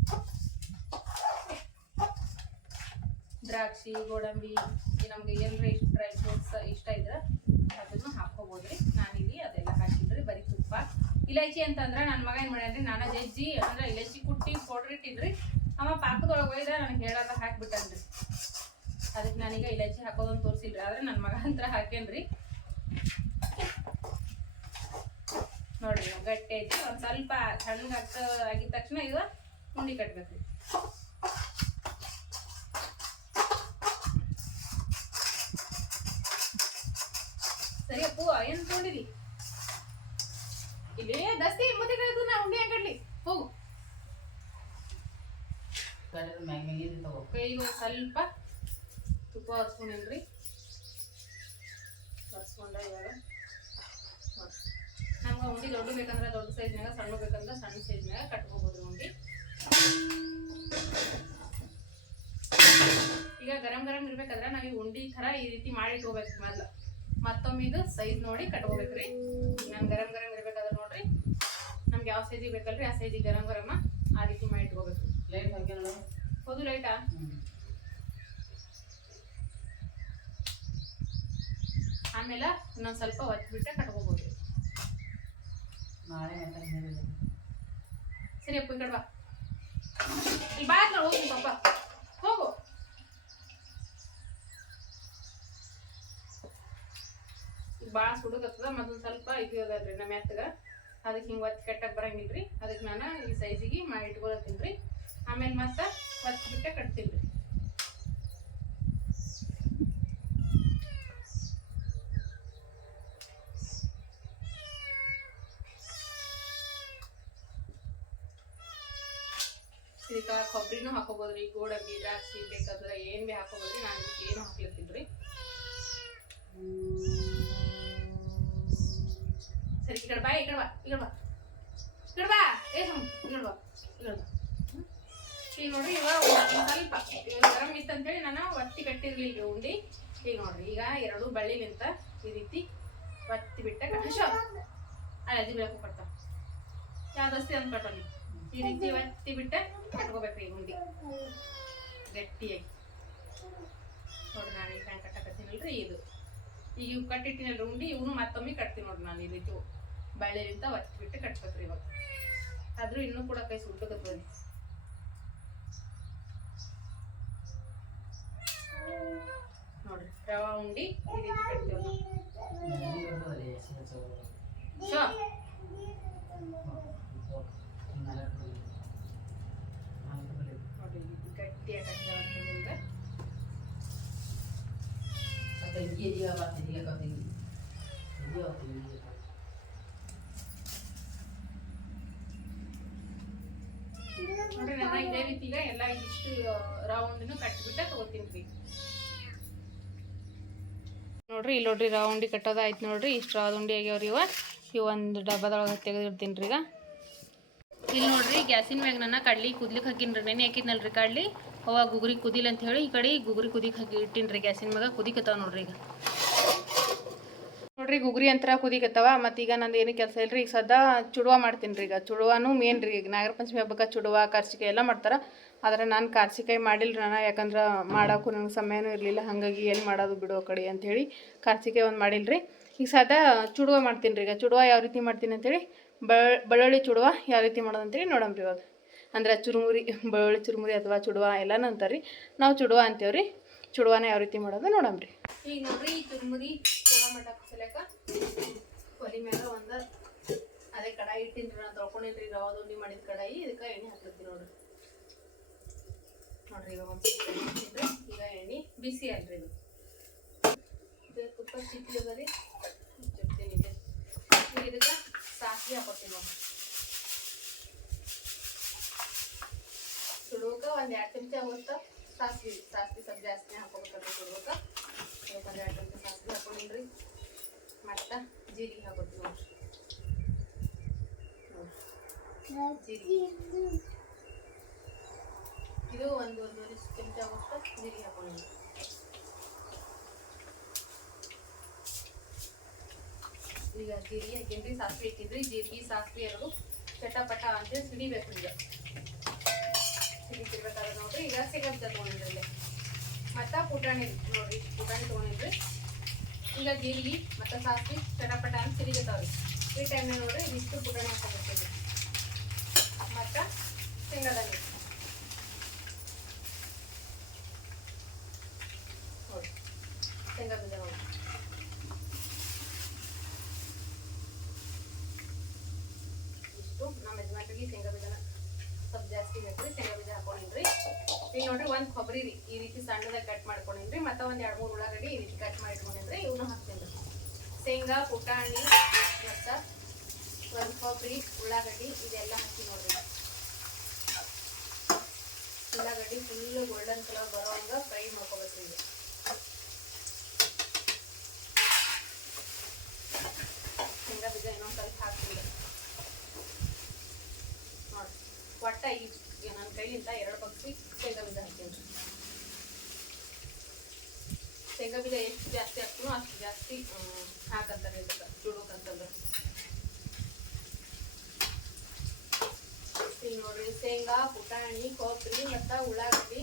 Speaker 1: ದ್ರಾಕ್ಷಿ, ಗೋಡಂಬಿ ನಮ್ಗೆ ಏನ್ರ ಇಷ್ಟ ಡ್ರೈ ಫ್ರೂಟ್ಸ್ ಇಷ್ಟ ಇದ್ರೆ ಅದನ್ನು ಹಾಕೋಬೋದ್ರಿ ನಾನಿಲ್ಲಿ ಅದೆಲ್ಲ ಹಾಕಿದ್ರಿ ಬರೀ ತುಪ್ಪ. ಇಲೈಚಿ ಅಂತಂದ್ರೆ ನನ್ನ ಮಗ ಏನು ಮಾಡ್ಯಾನ್ರಿ, ನಾನು ಜಜ್ಜಿ ಅಂದ್ರೆ ಇಲೈಚಿ ಕುಟ್ಟಿ ಪೌಡ್ರ್ ಇಟ್ಟಿದ್ರಿ. ಅವ ಪಾಕದೊಳಗೆ ಒಯ್ದ ನನಗೆ ಹೇಳೋದ ಹಾಕ್ಬಿಟ್ಟನ್ರಿ. ಅದಕ್ಕೆ ನಾನೀಗ ಇಲೈಚಿ ಹಾಕೋದೊಂದು ತೋರಿಸಿಲ್ರಿ, ಆದ್ರೆ ನನ್ನ ಮಗ ಹತ್ರ ಹಾಕೇನ್ರಿ ನೋಡ್ರಿ, ಗಟ್ಟಿ ಐತಿ, ಒಂದು ಸ್ವಲ್ಪ ಆಗ್ತ ಆಗಿದ ತಕ್ಷಣ ಇದು ಉಂಡಿ ಕಟ್ಬೇಕ್ರಿ ಸರಿ ಅಪ್ಪು ಇಲ್ಲಿ ದಸ್ತಿ ಮುದ್ದೆ ಕಳೆದು ನಾ ಉಂಡಿ ಹಾಕಡ್ಲಿ ಹೋಗು.
Speaker 2: ಕಡೆದು ಮ್ಯಾಗ ಮ್ಯಾಗಿಂದ ತಗೋ.
Speaker 1: ಕೈಗೆ ಒಂದ್ ಸ್ವಲ್ಪ ತುಪ್ಪ ಹಚ್ಕೊಂಡಿನ್ರಿ ಹಚ್ಕೊಂಡ ಇವಾಗ. ನಮ್ಗೆ ಉಂಡಿ ದೊಡ್ಡ ಬೇಕಂದ್ರೆ ದೊಡ್ಡ ಸೈಜ್ನಾಗ ಸಣ್ಣ ಬೇಕಂದ್ರೆ ಸಣ್ಣ ಸೈಜ್ನಾಗ ಕಟ್ಕೋಬೋದು ಉಂಡಿ. ಈಗ ಗರಂ ಗರಂ ಇರ್ಬೇಕಾದ್ರೆ ನಾವು ಈ ಉಂಡಿ ಥರ ಈ ರೀತಿ ಮಾಡಿ ಇಟ್ಕೋಬೇಕು ಮೊದ್ಲು. ಮತ್ತೊಮ್ಮೆ ಇದು ಸೈಜ್ ನೋಡಿ ಕಟ್ಕೋಬೇಕ್ರಿ. ನಾನು ಗರಂ ಗರಂ ಇರ್ಬೇಕಾದ್ರೆ ನೋಡ್ರಿ. ನಮ್ಗೆ ಯಾವ ಸೈಜಿಗೆ ಬೇಕಲ್ರಿ ಆ ಸೈಜಿಗೆ ಗರಂ ಗರಮ ಆ ರೀತಿ ಮಾಡಿ ಇಟ್ಕೋಬೇಕು.
Speaker 2: ಲೈಟ್ ಹಾಕ್ಯಾನ
Speaker 1: ಹೌದು ಲೈಟಾ ಆಮೇಲೆ ಇನ್ನೊಂದು ಸ್ವಲ್ಪ ಒತ್ತಿಬಿಟ್ಟೆ ಕಟ್ಕೋಬೋದು.
Speaker 2: ನಾಳೆ
Speaker 1: ಸರಿ ಅಪ್ಪ ಈ ಕಡೆ ಬಾ. ಇಲ್ಲಿ ಬಾ ಪಾಪ. ಹೋಗು. ಭಾಳ ಸುಡುಗತ್ತದ ಮೊದಲು ಸ್ವಲ್ಪ ಇದು ಅದಲ್ರಿ ನಮ್ಮ ಎತ್ತಗ. ಅದಕ್ಕೆ ಹಿಂಗೆ ಒತ್ತಿ ಕಟ್ಟಕ್ಕೆ ರೀ ಅದಕ್ಕೆ ನಾನು ಈ ಸೈಜಿಗೆ ಮಾಡಿ ಇಟ್ಕೊಳತ್ತೀನಿ ರೀ ಆಮೇಲೆ ಮತ್ತೆ ಒತ್ತಿ ಬಿಟ್ಟೆ ಕಟ್ತೀನಿ ರೀ ಇದಕ್ಕೆ ಕೊಬ್ಬರಿನೂ ಹಾಕೋಬೋದ್ರಿ, ಗೋಡಂಬಿ, ದ್ರಾಕ್ಷಿ ಬೇಕಾದ್ರೆ ಏನ್ ಬಿ ಹಾಕೋಬೋದ್ರಿ, ನಾನು ಇದಕ್ಕೆ ಏನು ಹಾಕ್ಲತ್ತಿದ್ರಿ ಈ ఇక్కడ ಬಾ ఇక్కడ బా ఇక్కడ బా ಬಾ. బా ಬಾ. ಈ ಕಡೆ ಬಾ ಹ್ಮ್. ಈಗ ನೋಡ್ರಿ, ಇವಾಗ ಸ್ವಲ್ಪ ಗರಂ ಇತ್ತಂತೇಳಿ ನಾನು ಒತ್ತಿ ಕಟ್ಟಿರ್ಲಿಲ್ಲ ಉಂಡಿ. ಈಗ ನೋಡ್ರಿ, ಈಗ ಎರಡು ಬಳ್ಳಿಲಿಂತ ಈ ರೀತಿ ಒತ್ತಿ ಬಿಟ್ಟ ಕಟ್ಟೋ ಅಲ್ಲ ಅಜ್ಜಿ ಬೇಕು ಕಟ್ಟ. ಯಾವ್ದಸ್ತಿ ಅಂತ ಕಟ್ಟೋನಿ ಈ ರೀತಿ ಒತ್ತಿ ಬಿಟ್ಟ ಕಟ್ಕೋಬೇಕು ಈ ಉಂಡಿ. ಗಟ್ಟಿಯಾಗಿ. ನೋಡ್ರಿ, ನಾನು ಈಗ ಕಟ್ಟಕತ್ತೀನಲ್ರಿ ಇದು. ಈಗ ಇವು ಕಟ್ಟಿಟ್ಟಿನಲ್ರಿ ಉಂಡಿ, ಇವನು ಮತ್ತೊಮ್ಮೆ ಕಟ್ತೀನಿ ನೋಡ್ರಿ ನಾನು ಈ ರೀತಿ. ಬಳ್ಳಿಲಿಂತ ಒತ್ತಿ ಬಿಟ್ಟು ಕಟ್ಬೇಕ್ರಿ ಇವಾಗ. ಆದ್ರೂ ಇನ್ನೂ ಕೂಡ ಕೈ ಸುಡ್ಬೇಕತ್ತವ್ರಿ ನೋಡ್ರಿ, ರವಾ ಉಂಡಿ ಈ ರೀತಿ ಕಟ್ತೀವಿ
Speaker 2: ಮ್ಯಾಗಿಂದ ಬರ್ತದಲ್ಲ ಎಸಿ ಹಚ್ಚೋದು
Speaker 1: ಶೋ
Speaker 2: ನಾಲ್ಕು ಬರೀ. ನಾಲ್ಕು ಬರೀ.
Speaker 1: ನೋಡ್ರಿ ಈ ರೀತಿ ಗಟ್ಟಿಯಾಗಿ ಕಟ್ಟಿದ ಈಗ
Speaker 2: ಮತ್ತೆ ಹಿಂಗೆ ಇದೀಗ ಮತ್ತೆ ಇದೀಗ ಕತೆ ಹಿಂಗೆ. ಹಿಂಗೆ ಹೋಗ್ತೀವಿ, ಹಿಂಗೆ.
Speaker 1: ನೋಡ್ರಿ ನಾನು ಇದೇ ರೀತಿ ಈಗ ಎಲ್ಲ ಇದಿಷ್ಟು ರೌಂಡ್ನು ತಗೋತೀನಿ ನೋಡ್ರಿ ಇಲ್ಲಿ ನೋಡ್ರಿ ರೌಂಡಿ ಕಟ್ಟೋದು ಆಯ್ತು ನೋಡ್ರಿ. ಇಷ್ಟು ರೌಂಡಿ ಉಂಡಿ ಆಗ್ಯಾವ್ರಿ ಇವ. ಇವು ಒಂದು ಡಬ್ಬದೊಳಗೆ ತೆಗೆದಿರ್ತೀನಿ ರೀ ಈಗ. ಇಲ್ಲಿ ನೋಡ್ರಿ, ಗ್ಯಾಸಿನ ಮ್ಯಾಗ ನನ್ನ ಕಡ್ಲಿ ಕುದ್ಲಿಕ್ಕೆ ಹಾಕಿನ್ರಿ. ನೆನೆ ಹಾಕಿದ್ನಲ್ರಿ ಕಡ್ಲಿ. ಅವಾಗ ಗುಗ್ರಿ ಕುದಿಲ್ಲ ಅಂತ ಹೇಳಿ ಈ ಕಡೆ ಗುಗುರಿ ಕುದಿಕ್ ಹಾಕಿ ಇಟ್ಟಿನ್ರಿ. ಗ್ಯಾಸಿನ ಮ್ಯಾಗ ಕುದಿಕತ್ತಾವ ನೋಡ್ರಿ ಈಗ. ನೋಡ್ರಿ, ಗುಗ್ರಿ ಅಂತರ ಕುದಿಕತ್ತವ, ಮತ್ತು ಈಗ ನಂದು ಏನು ಕೆಲಸ ಇಲ್ರಿ, ಈಗ ಸದಾ ಚುಡುವ ಮಾಡ್ತೀನಿ ರೀ ಈಗ. ಚುಡುವನೂ ಮೇನ್ ರೀ, ಈಗ ನಾಗರ ಪಂಚಮಿ ಹಬ್ಬಕ್ಕೆ ಚುಡುವ ಕಾರ್ಸಿಕಾಯಿ ಎಲ್ಲ ಮಾಡ್ತಾರೆ. ಆದರೆ ನಾನು ಕಾರ್ಸಿಕಾಯಿ ಮಾಡಿಲ್ರಿ ನಾನು, ಯಾಕಂದ್ರೆ ಮಾಡೋಕ್ಕೂ ನನಗೆ ಸಮಯನೂ ಇರಲಿಲ್ಲ, ಹಾಗಾಗಿ ಏನು ಮಾಡೋದು ಬಿಡೋ ಕಡೆ ಅಂಥೇಳಿ ಕಾರ್ಸಿಕಾಯಿ ಒಂದು ಮಾಡಿಲ್ರಿ. ಈಗ ಸದಾ ಚುಡುವ ಮಾಡ್ತೀನಿ ರೀ ಈಗ ಚುಡುವ ಯಾವ ರೀತಿ ಮಾಡ್ತೀನಿ ಅಂತೇಳಿ ಬೆಳ್ಳುಳ್ಳಿ ಚುಡುವ ಯಾವ ರೀತಿ ಮಾಡೋದು ಅಂತೇಳಿ ನೋಡಮ್ರಿ ಇವಾಗ. ಅಂದ್ರೆ ಚುರುಮುರಿ, [LAUGHS] ಬೆಳ್ಳುಳ್ಳಿ ಚುರುಮುರಿ ಅಥವಾ ಚುಡುವ ಎಲ್ಲನೂ ಅಂತಾರೆ ರೀ ನಾವು ಚುಡುವ ಅಂತೇವ್ರಿ. ಚುಡುವನ ಯಾವ ರೀತಿ ಮಾಡೋದು ನೋಡಮ್ರಿ ಈಗ ನೋಡ್ರಿ, ಈ ಚುರುಮುರಿ ಚೂಡ ಮಟ್ಟ ಸಲಕ ಒಲಿ ಮ್ಯಾಗ ಒಂದು ಅದೇ ಕಡಾಯಿ ಇಟ್ಟಿನ್ರಿ, ನಾನು ತೊಳ್ಕೊಂಡಿನ್ರಿ ರವಾ ಉಂಡಿ ಮಾಡಿದ ಕಡಾಯಿ, ಇದಕ್ಕೆ ಎಣ್ಣೆ ಹಾಕ್ತಿ ನೋಡ್ರಿ. ನೋಡ್ರಿ ಇವಾಗ ಒಂದು ಈಗ ಎಣ್ಣೆ ಬಿಸಿ ಅಲ್ರಿ ಇದು. ತುಪ್ಪ ಅದ ರೀ ಚಿಡ್ತೀನಿ ಈಗ ಇದಕ್ಕೆ ಸಾಸಿವೆ ಹಾಕೋತೀನಿ ನೋಡ್ರಿ. ಸುಡುವಕ್ಕ ಒಂದು ಎರಡು ಚಮಚ ಆಗುತ್ತ ಸಾಸಿವೆ, ಸಾಸ್ವಿ ಸ್ವಲ್ಪ ಜಾಸ್ತಿ ಹಾಕೋಬೇಕಂತ ಕೊಡ್ಬೇಕು ಅದಕ್ಕೆ ಎರಡು ಸಾಸಿವೆ ಹಾಕೊಂಡಿನ್ರಿ. ಮತ್ತು ಜೀರಿಗೆ ಹಾಕೋತೀವಿ ನೋಡ್ರಿ. ಜೀರಿಗೆ. ಇದು ಒಂದು ಒಂದೂವರೆ ಚಮಚ ಆಗುತ್ತ ಜೀರಿಗೆ ಹಾಕೊಂಡಿನಿ. ಈಗ ಜೀರಿಗೆ ಹಾಕಿನ್ರಿ, ಸಾಸ್ವಿ ಹಾಕಿನ್ರಿ. ಜೀರಿಗೆ, ಸಾಸ್ವಿ ಎರಡು. ಚಟಪಟ ಅಂತೇಳಿ ಸಿಡಿಬೇಕು ಈಗ. ಸಿಡಿತಿರ್ಬೇಕಾದ್ರೆ ನೋಡ್ರಿ. ಈಗ ಸಿಗಂತ ಇಲ್ಲಿ ಮತ್ತು ಪುಟಾಣಿ ನೋಡ್ರಿ. ಪುಟಾಣಿ ತೊಗೊಂಡಿದ್ರಿ ಈಗ ಜೀರಿಗೆ, ಮತ್ತು ಸಾಸಿವೆ, ಚಟಪಟ ಅಂತ ಸಿಡಿಗತ್ತಾವ್ರಿ ಈ ಟೈಮ್ ನೋಡ್ರಿ ಇದಿಷ್ಟು ಪುಟಾಣಿ ಹಾಕೊಂಡ್ಬಿಡ್ತೀವಿ ಮತ್ತು ಶೇಂಗಾದಲ್ಲಿ ನೋಡಿ ಶೇಂಗಾ ಬೀಜ ನೋಡಿ ಇಷ್ಟು ನಮ್ಮ ಯಜಮಾನ್ರಿಗೆ ಶೇಂಗಾ ಬೀಜನ ಸ್ವಲ್ಪ ಜಾಸ್ತಿ ಬೇಕ್ರಿ ಶೇಂಗಾ ಬೀಜ ಹಾಕೊಂಡಿನ್ರಿ ಈಗ ನೋಡ್ರಿ, ಒಂದು ಕೊಬ್ಬರಿ ರೀ, ಈ ರೀತಿ ಸಣ್ಣದಾಗ ಕಟ್ ಮಾಡ್ಕೊಂಡಿನ್ರಿ ಮತ್ತ ಒಂದ್ ಎರಡ್ ಮೂರು ಉಳ್ಳಾಗಡ್ಡಿ ಈ ರೀತಿ ಕಟ್ ಮಾಡಿ ಇಟ್ಕೊಂಡಿನ್ರಿ ಇವನು ಹಾಕ್ತೀನಿ ಶೇಂಗಾ, ಪುಟಾಣಿ ಮತ್ತ ಒಂದ್ ಕೊಬ್ಬರಿ, ಉಳ್ಳಾಗಡ್ಡಿ, ಇದೆಲ್ಲ ಹಾಕಿ ನೋಡ್ರಿ. ಉಳ್ಳಾಗಡ್ಡಿ ಫುಲ್ ಗೋಲ್ಡನ್ ಕಲರ್ ಬರೋ ಹಂಗ ಫ್ರೈ ಮಾಡ್ಕೋಬೇಕ್ರಿ ಈಗ. ಶೇಂಗಾ ಬೀಜ ಇನ್ನೊಂದು ಸ್ವಲ್ಪ ಹಾಕ್ತೀನಿ. ನೋಡಿ ಒಟ್ಟ ಈ ನನ್ನ ಕೈಯಿಂದ ಎರಡು ಪಕ್ಷಿ ಶೇಂಗಾ ಬೀಜ ಹಾಕ್ತೀನಿ. ಶೇಂಗಾ ಬೀಜ ಎಷ್ಟು ಜಾಸ್ತಿ ಹಾಕ್ತೀನೋ ಅಷ್ಟು ಜಾಸ್ತಿ ಹಾಕಂತಾರೆ ಇದಕ್ಕೆ ಚುಡುಕಂತಂದ್ರೆ ಈಗ ನೋಡ್ರಿ ಶೇಂಗಾ ಪುಟಾಣಿ ಕೊಬ್ಬರಿ ಮತ್ತು ಉಳ್ಳಾಗಡ್ಡಿ.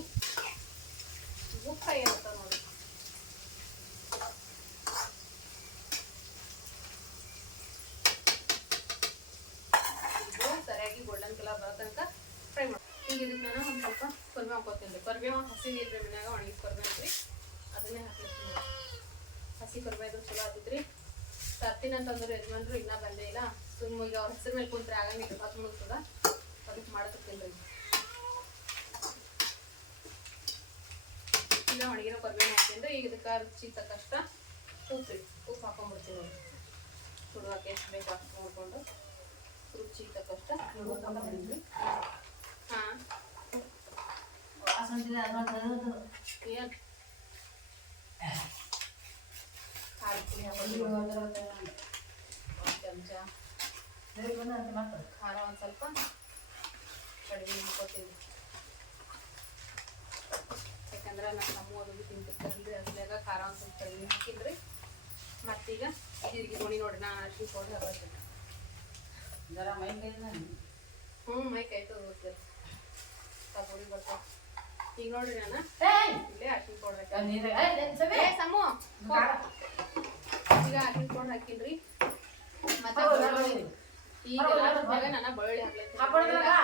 Speaker 1: ಫ್ರೈ ಆಗ್ತಾವ ನೋಡ್ರಿ ಇದು ಸರಿಯಾಗಿ ಗೋಲ್ಡನ್ ಕಲರ್ ಬರೋ ತನಕ ಫ್ರೈ ಮಾಡಿ ಈಗ ಇದಕ್ಕೆ ನಾನು ಒಂದು ಸ್ವಲ್ಪ ಕೊರ್ಮೆ ಹಾಕೋತೀನಿ ಕೊರ್ಬೇವು ಹಸಿ ನೀರು ಮನ್ಯಾಗ ಒಣಗಿದ ಕೊರ್ಮೆ ಐತ್ರಿ ಅದನ್ನೇ ಹಾಕ್ಲಿಕ್ಕೆ ಹಸಿ ಇದ್ರೆ ಚಲೋ ಆಗ್ತೈತ್ರಿ. ತರ್ತೀನಿ ಅಂತಂದ್ರೆ ಯಜಮಾನ್ರು, ಇನ್ನೂ ಬಂದೇ ಇಲ್ಲ. ಸುಮ್ಮ ಈಗ ಅವ್ರ ಹೆಸರು ಮೇಲೆ ಕುಂತ್ರೆ ಆಗಂಗಿಲ್ಲ ಹೊತ್ತು ಮುಗಿಸ್ತದ ಅದಕ್ಕೆ ಮಾಡಕತ್ತೀನಿ ರೀ ಒಣಗಿರೋ ಕೊರ್ಬೇನೆ ಹಾಕ್ತೀನಿ ಈಗ ಇದಕ್ಕೆ ರುಚಿ ತಕ್ಕಷ್ಟ ಉಪ್ಪು ರೀ ಉಪ್ಪು ಹಾಕೊಂಡ್ಬಿಡ್ತೀನಿ ನೋಡಿ ಸುಡುವಾಕೆ ಎಷ್ಟು ಬೇಕು ಅಷ್ಟು ನೋಡ್ಕೊಂಡು ರುಚಿ ತಕ್ಕಷ್ಟ ಹಾಂ ಏನು ಖಾರ ಪುಡಿ ಹಾಕೊಂಡು ಒಂದು ಚಮಚ. ಖಾರ ಒಂದು ಸ್ವಲ್ಪ. ಕಡಿಮೆ ಯಾಕಂದ್ರೆ ನಾನು ನಮ್ಮ ಅದು ತಿಂತಿರ್ತಾರಲ್ರಿ ಅದ್ರಾಗ ಖಾರ ಒಂದು ಸ್ವಲ್ಪ ಕಡಿಮೆ ಹಾಕಿದ್ರಿ ಮತ್ತೀಗ ಜೀರಿಗೆ ಗೋಣಿ ನೋಡಿ ನಾ ಅರ್ಶಿ ಪೌಡರ್ ಹಾಕೋತೀನಿ ಹ್ಞೂ ಮೈ ಕೈ ತಗೋತೀರಿ ಕಬೂರಿ ಬರ್ತಾವ ಈಗ ನೋಡ್ರಿ ನಾನು. ಇಲ್ಲೇ ಅರ್ಶಿನ ಪೌಡರ್ ಹಾಕಿ. ಸಮು. ಈಗ ಅರ್ಶಿನ ಪೌಡರ್ ಹಾಕಿನ್ರಿ. ಮತ್ತೆ. ಈಗ ನಾನು
Speaker 2: ಖಾರ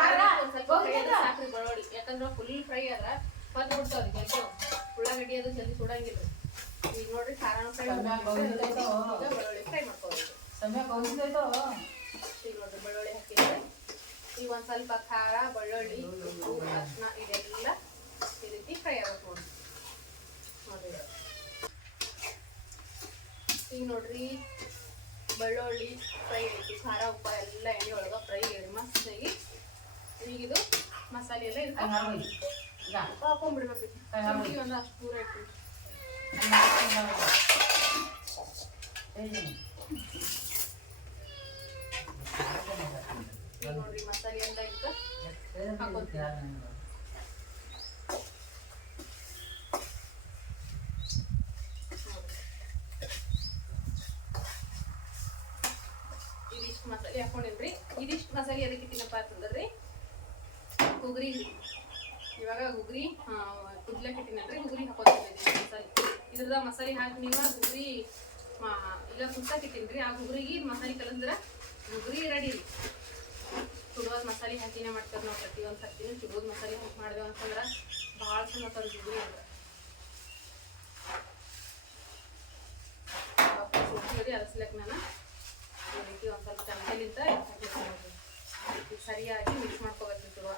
Speaker 2: ಖಾರ?
Speaker 1: ಆದ್ರೆ ಸಾಕ್ರಿ ಬೆಳ್ಳುಳ್ಳಿ ಯಾಕಂದ್ರೆ ಫುಲ್ ಫ್ರೈ ಆದ್ರ ಹೊತ್ತು ಬಿಡ್ತಾವ್ರಿ ಜಲ್ದಿ ಉಳ್ಳಾಗಡ್ಡಿ ಅದು ಜಲ್ದಿ ಸುಡಂಗಿಲ್ಲ. ಈಗ ನೋಡ್ರಿ ಖಾರನ ಫ್ರೈ ಬೆಳ್ಳುಳ್ಳಿ ಫ್ರೈ ಮಾಡ್ಕೋಬೇಕು ಈಗ ನೋಡ್ರಿ ಬೆಳ್ಳುಳ್ಳಿ ಈಗ ಒಂದ್ ಸ್ವಲ್ಪ ಖಾರ ಬೆಳ್ಳುಳ್ಳಿ ಉಪ್ಪು ಅರ್ಶಿನ ಇದೆಲ್ಲ ಈ ರೀತಿ ಫ್ರೈ ಆಗಬೇಕು ನೋಡ್ರಿ ಈಗ ನೋಡ್ರಿ ಬೆಳ್ಳುಳ್ಳಿ ಫ್ರೈ ಐತಿ ಖಾರ ಉಪ್ಪ ಎಲ್ಲ ಎಣ್ಣೆ ಒಳಗೆ ಫ್ರೈ ಆಗಿ ಮಸ್ತಾಗಿ ಈಗ ಇದು ಮಸಾಲೆ ಎಲ್ಲ ಹಾಕೊಂಡ್ಬಿಡ್ಬೇಕು ಒಂದು ಅಷ್ಟು ದೂರ ಇಟ್ಟು ನೋಡ್ರಿ ಮಸಾಲೆ ಎಲ್ಲ ಇತ್ತು ಇದಿಷ್ಟು ಮಸಾಲೆ ಹಾಕೊಂಡಿನ್ರಿ? ಇದಿಷ್ಟು ಮಸಾಲೆ ಅದಕ್ಕೆ ತಿನ್ನಪ್ಪ ಅಂತಂದ್ರಿ ಗುಗ್ರಿ ಇವಾಗ ಗುಗ್ರಿ ಕುದ್ಲಕ್ಕೆ ಇಟ್ಟಿನಲ್ರಿ ಗುಗ್ರಿ ಹಾಕೋತೀನಿ ಮಸಾಲೆ. ಇದ್ರದ ಮಸಾಲೆ ಹಾಕಿ ನೀವು ಗುಗ್ರಿ ಇಲ್ಲ ಕುದ್ಸಕ್ಕೆ ಇಟ್ಟಿನ್ರಿ ಆ ಗುಗ್ರಿಗೆ ಮಸಾಲೆ ಕಲಂದ್ರ ಗುಗ್ರಿ ರೆಡಿ ರೀ. ಚುಡುವದ ಮಸಾಲೆ ಹಾಕಿನೇ ಮಾಡ್ತೇವೆ ನಾವು ಪ್ರತಿಯೊಂದು ಸರ್ತಿನೂ ಸುಡೋದು ಮಸಾಲೆ ಹಾಕಿ ಮಾಡಿದೆವು ಅಂತಂದ್ರೆ ಭಾಳ ಚಂದ ಅತ್ತಾರ ಜುಗುರಿ ಅಂದ್ರೆ ಅರಸ್ಲಕ್ಕೆ ನಾನು ಈ ರೀತಿ ಒಂದು ಸ್ವಲ್ಪ ಸರಿಯಾಗಿ ಮಿಕ್ಸ್ ಮಾಡ್ಕೋಬೇಕು ಚುಡುವ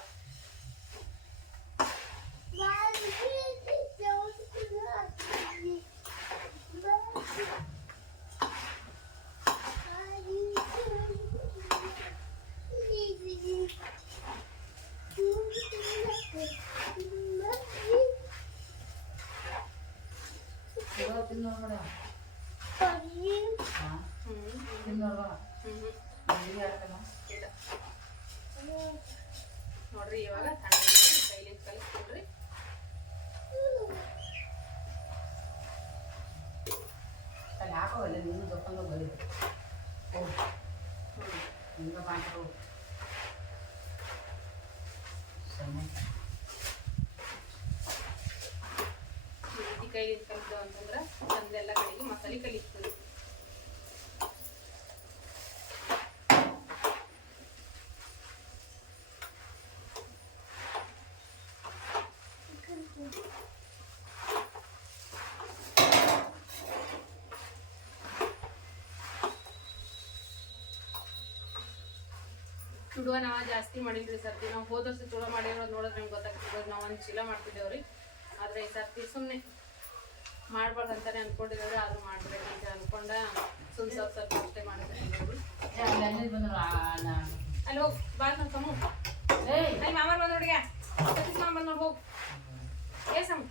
Speaker 2: ಚಲೋ ತಿನ್ನೋರ್ ಬೇಡ ಹಾಂ
Speaker 1: ಹ್ಞೂ
Speaker 2: ತಿನ್ನೋರ್ ಬೇಡ
Speaker 1: ಹ್ಞೂ
Speaker 2: ಎಲ್ಲಿ ಹಾಕಲ್ಲ
Speaker 1: ಇಲ್ಲ ನೋಡ್ರಿ ಇವಾಗ ತಣ್ಣಗೆ ಕೈಲಿಂದ ಕಲಿಸ್ಕೊಡ್ರಿ
Speaker 2: ಅಲ್ಲಿ ಹಾಕೋವಲ್ಲ ನೀನು ದೊಪ್ಪಂಗ ಬರೀ ಹೋಗಿ
Speaker 1: ಹ್ಞೂ
Speaker 2: ಹಿಂಗೆ ಮಾಡ್ಕೊ ಸಣ್ಣ
Speaker 1: ಈ ರೀತಿ ಕೈಲಿಂದ ಕಲಿಸ್ದೇವು ಅಂತಂದ್ರೆ ಚಂದೆಲ್ಲ ಮಸಾಲೆ ಕಲಿಸ್ತೀವಿ ಚುಡುವ ನಾವು ಜಾಸ್ತಿ ಮಾಡಿದ್ರಿ ಸರ್ತಿ. ನಾವು ಹೋದ ವರ್ಷ ಚುಡುವ ಮಾಡಿರೋದು ನೋಡಿದ್ರೆ ನಮ್ಗೆ ಗೊತ್ತಾಗ್ತದೆ. ನಾವು ಒಂದು ಚೀಲ ಮಾಡ್ತಿದ್ದೇವ್ರಿ. ಆದ್ರೆ ಈ ಸರ್ತಿ ಸುಮ್ಮನೆ ಮಾಡ್ಬಾರ್ದು ಅಂತಾನೆ ಅದು ಆದ್ರೂ ಮಾಡ್ಬೇಕಂತ ಅನ್ಕೊಂಡ ಸುಮ್ ಸ್ವಲ್ಪ ಸ್ವಲ್ಪ ಅಷ್ಟೇ ಮಾಡಿದ್ರೆ
Speaker 2: ಅಲ್ಲಿ
Speaker 1: ಹೋಗಿ ಬಾ ನಮ್ಮ ತಮ್ಮ.
Speaker 2: ಏಯ್.
Speaker 1: ಅಲ್ಲಿ ಮಾಮಾರ್ ಬಂದ್ ಹುಡುಗ ಸತೀಶ್ ಮಾಮ ಬಂದ್ ನೋಡಿ ಹೋಗ್. ಏ ಸಮ್.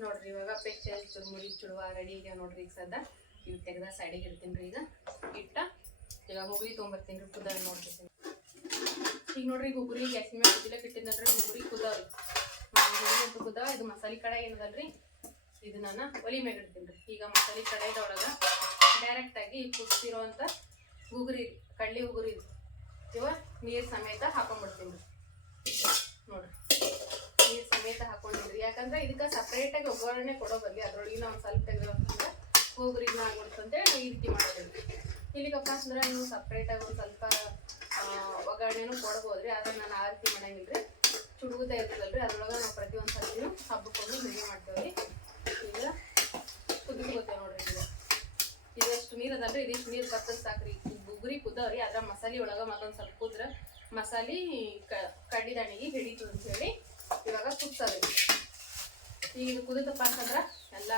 Speaker 1: ನೋಡ್ರಿ, ಇವಾಗ ಪೆಚ್ಚಲ್ ಚುರುಮುರಿ ಚುಡುವ ರೆಡಿ ಈಗ ನೋಡ್ರಿ ಈಗ ಸದ್ದ. ಇವ್ ತೆಗೆದ ಸೈಡಿಗೆ ಇಡ್ತೀನಿ ರೀ ಈಗ. ಇಟ್ಟ ಈಗ ಹುಗುರಿ ತೊಗೊಂಬರ್ತೀನಿ ರೀ ಕುದ ನೋಡ್ರಿ ಈಗ. ನೋಡ್ರಿ ಗುಗುರಿ ಗ್ಯಾಸ್ ಮೇಲೆ ಕುದಿಲಕ್ಕೆ ಇಟ್ಟಿದ್ನಲ್ರಿ ಗುಗುರಿ ಕುದವ್ರಿ ಗುಗುರಿ ಅಂತ ಇದು ಮಸಾಲೆ ಕಡಾಯಿ ಏನದಲ್ರಿ ಇದು ನಾನು ಒಲಿ ಮ್ಯಾಗ ಇಡ್ತೀನಿ ರೀ. ಈಗ ಮಸಾಲೆ ಕಡಾಯಿದೊಳಗೆ ಡೈರೆಕ್ಟಾಗಿ ಕುದಿಸಿರೋಂಥ ಉಗುರಿ, ಕಡ್ಲಿ ಉಗುರಿ ಇವ ನೀರು ಸಮೇತ ಹಾಕೊಂಡ್ಬಿಡ್ತೀನಿ ರೀ. ಸಮೇತ ಹಾಕೊಂಡಿದ್ರಿ. ಯಾಕಂದ್ರೆ ಇದಕ್ಕೆ ಸಪ್ರೇಟಾಗಿ ಒಗ್ಗರಣೆ ಕೊಡೋ ಬದಲಿ ಅದ್ರೊಳಗೆ ನಾವು ಸ್ವಲ್ಪ ತೆಗೆದ್ರೆ ಹೋಗ್ರಿಗೆ ಆಗ್ಬಿಡ್ತಂತೇಳಿ ಈ ರೀತಿ ಮಾಡೋದ್ರಿ ಇಲ್ಲಿಗಪ್ಪ ಅಂದ್ರೆ ನೀವು ಸಪ್ರೇಟಾಗಿ ಒಂದು ಸ್ವಲ್ಪ ಒಗ್ಗರಣೆನೂ ಕೊಡ್ಬೋದ್ರಿ. ಆದ್ರೆ ನಾನು ಆ ರೀತಿ ಮಾಡಂಗಿಲ್ರಿ. ಚುಡುಗುದ ಇರ್ತದಲ್ರಿ, ಅದ್ರೊಳಗೆ ನಾವು ಪ್ರತಿ ಒಂದು ಸರ್ತಿನೂ ಹಬ್ಬಕ್ಕೊಮ್ಮೆ ಹೀಗೆ ಮಾಡ್ತೇವ್ರಿ. ಈಗ ಕುದಿಸ್ಕೋತೇವೆ ನೋಡ್ರಿ ಈಗ. ಇದಷ್ಟು ನೀರು ಅದಲ್ರಿ, ಇದಿಷ್ಟು ನೀರು ಬರ್ತದ ಸಾಕ್ರಿ. ಬುಗುರಿ ಕುದವ್ರಿ ಅದ್ರ ಮಸಾಲೆ ಒಳಗೆ ಮತ್ತೊಂದು ಸ್ವಲ್ಪ ಕುದ್ರೆ ಮಸಾಲೆ ಕಡ್ಡಿ ದಣಿಗೆ ಹಿಡಿತು ಅಂತ ಹೇಳಿ ಇವಾಗ ಕುದಿಸೋದು ಈಗ ಇದು ಕುದಿತಪ್ಪ ಅಂತಂದ್ರೆ ಎಲ್ಲ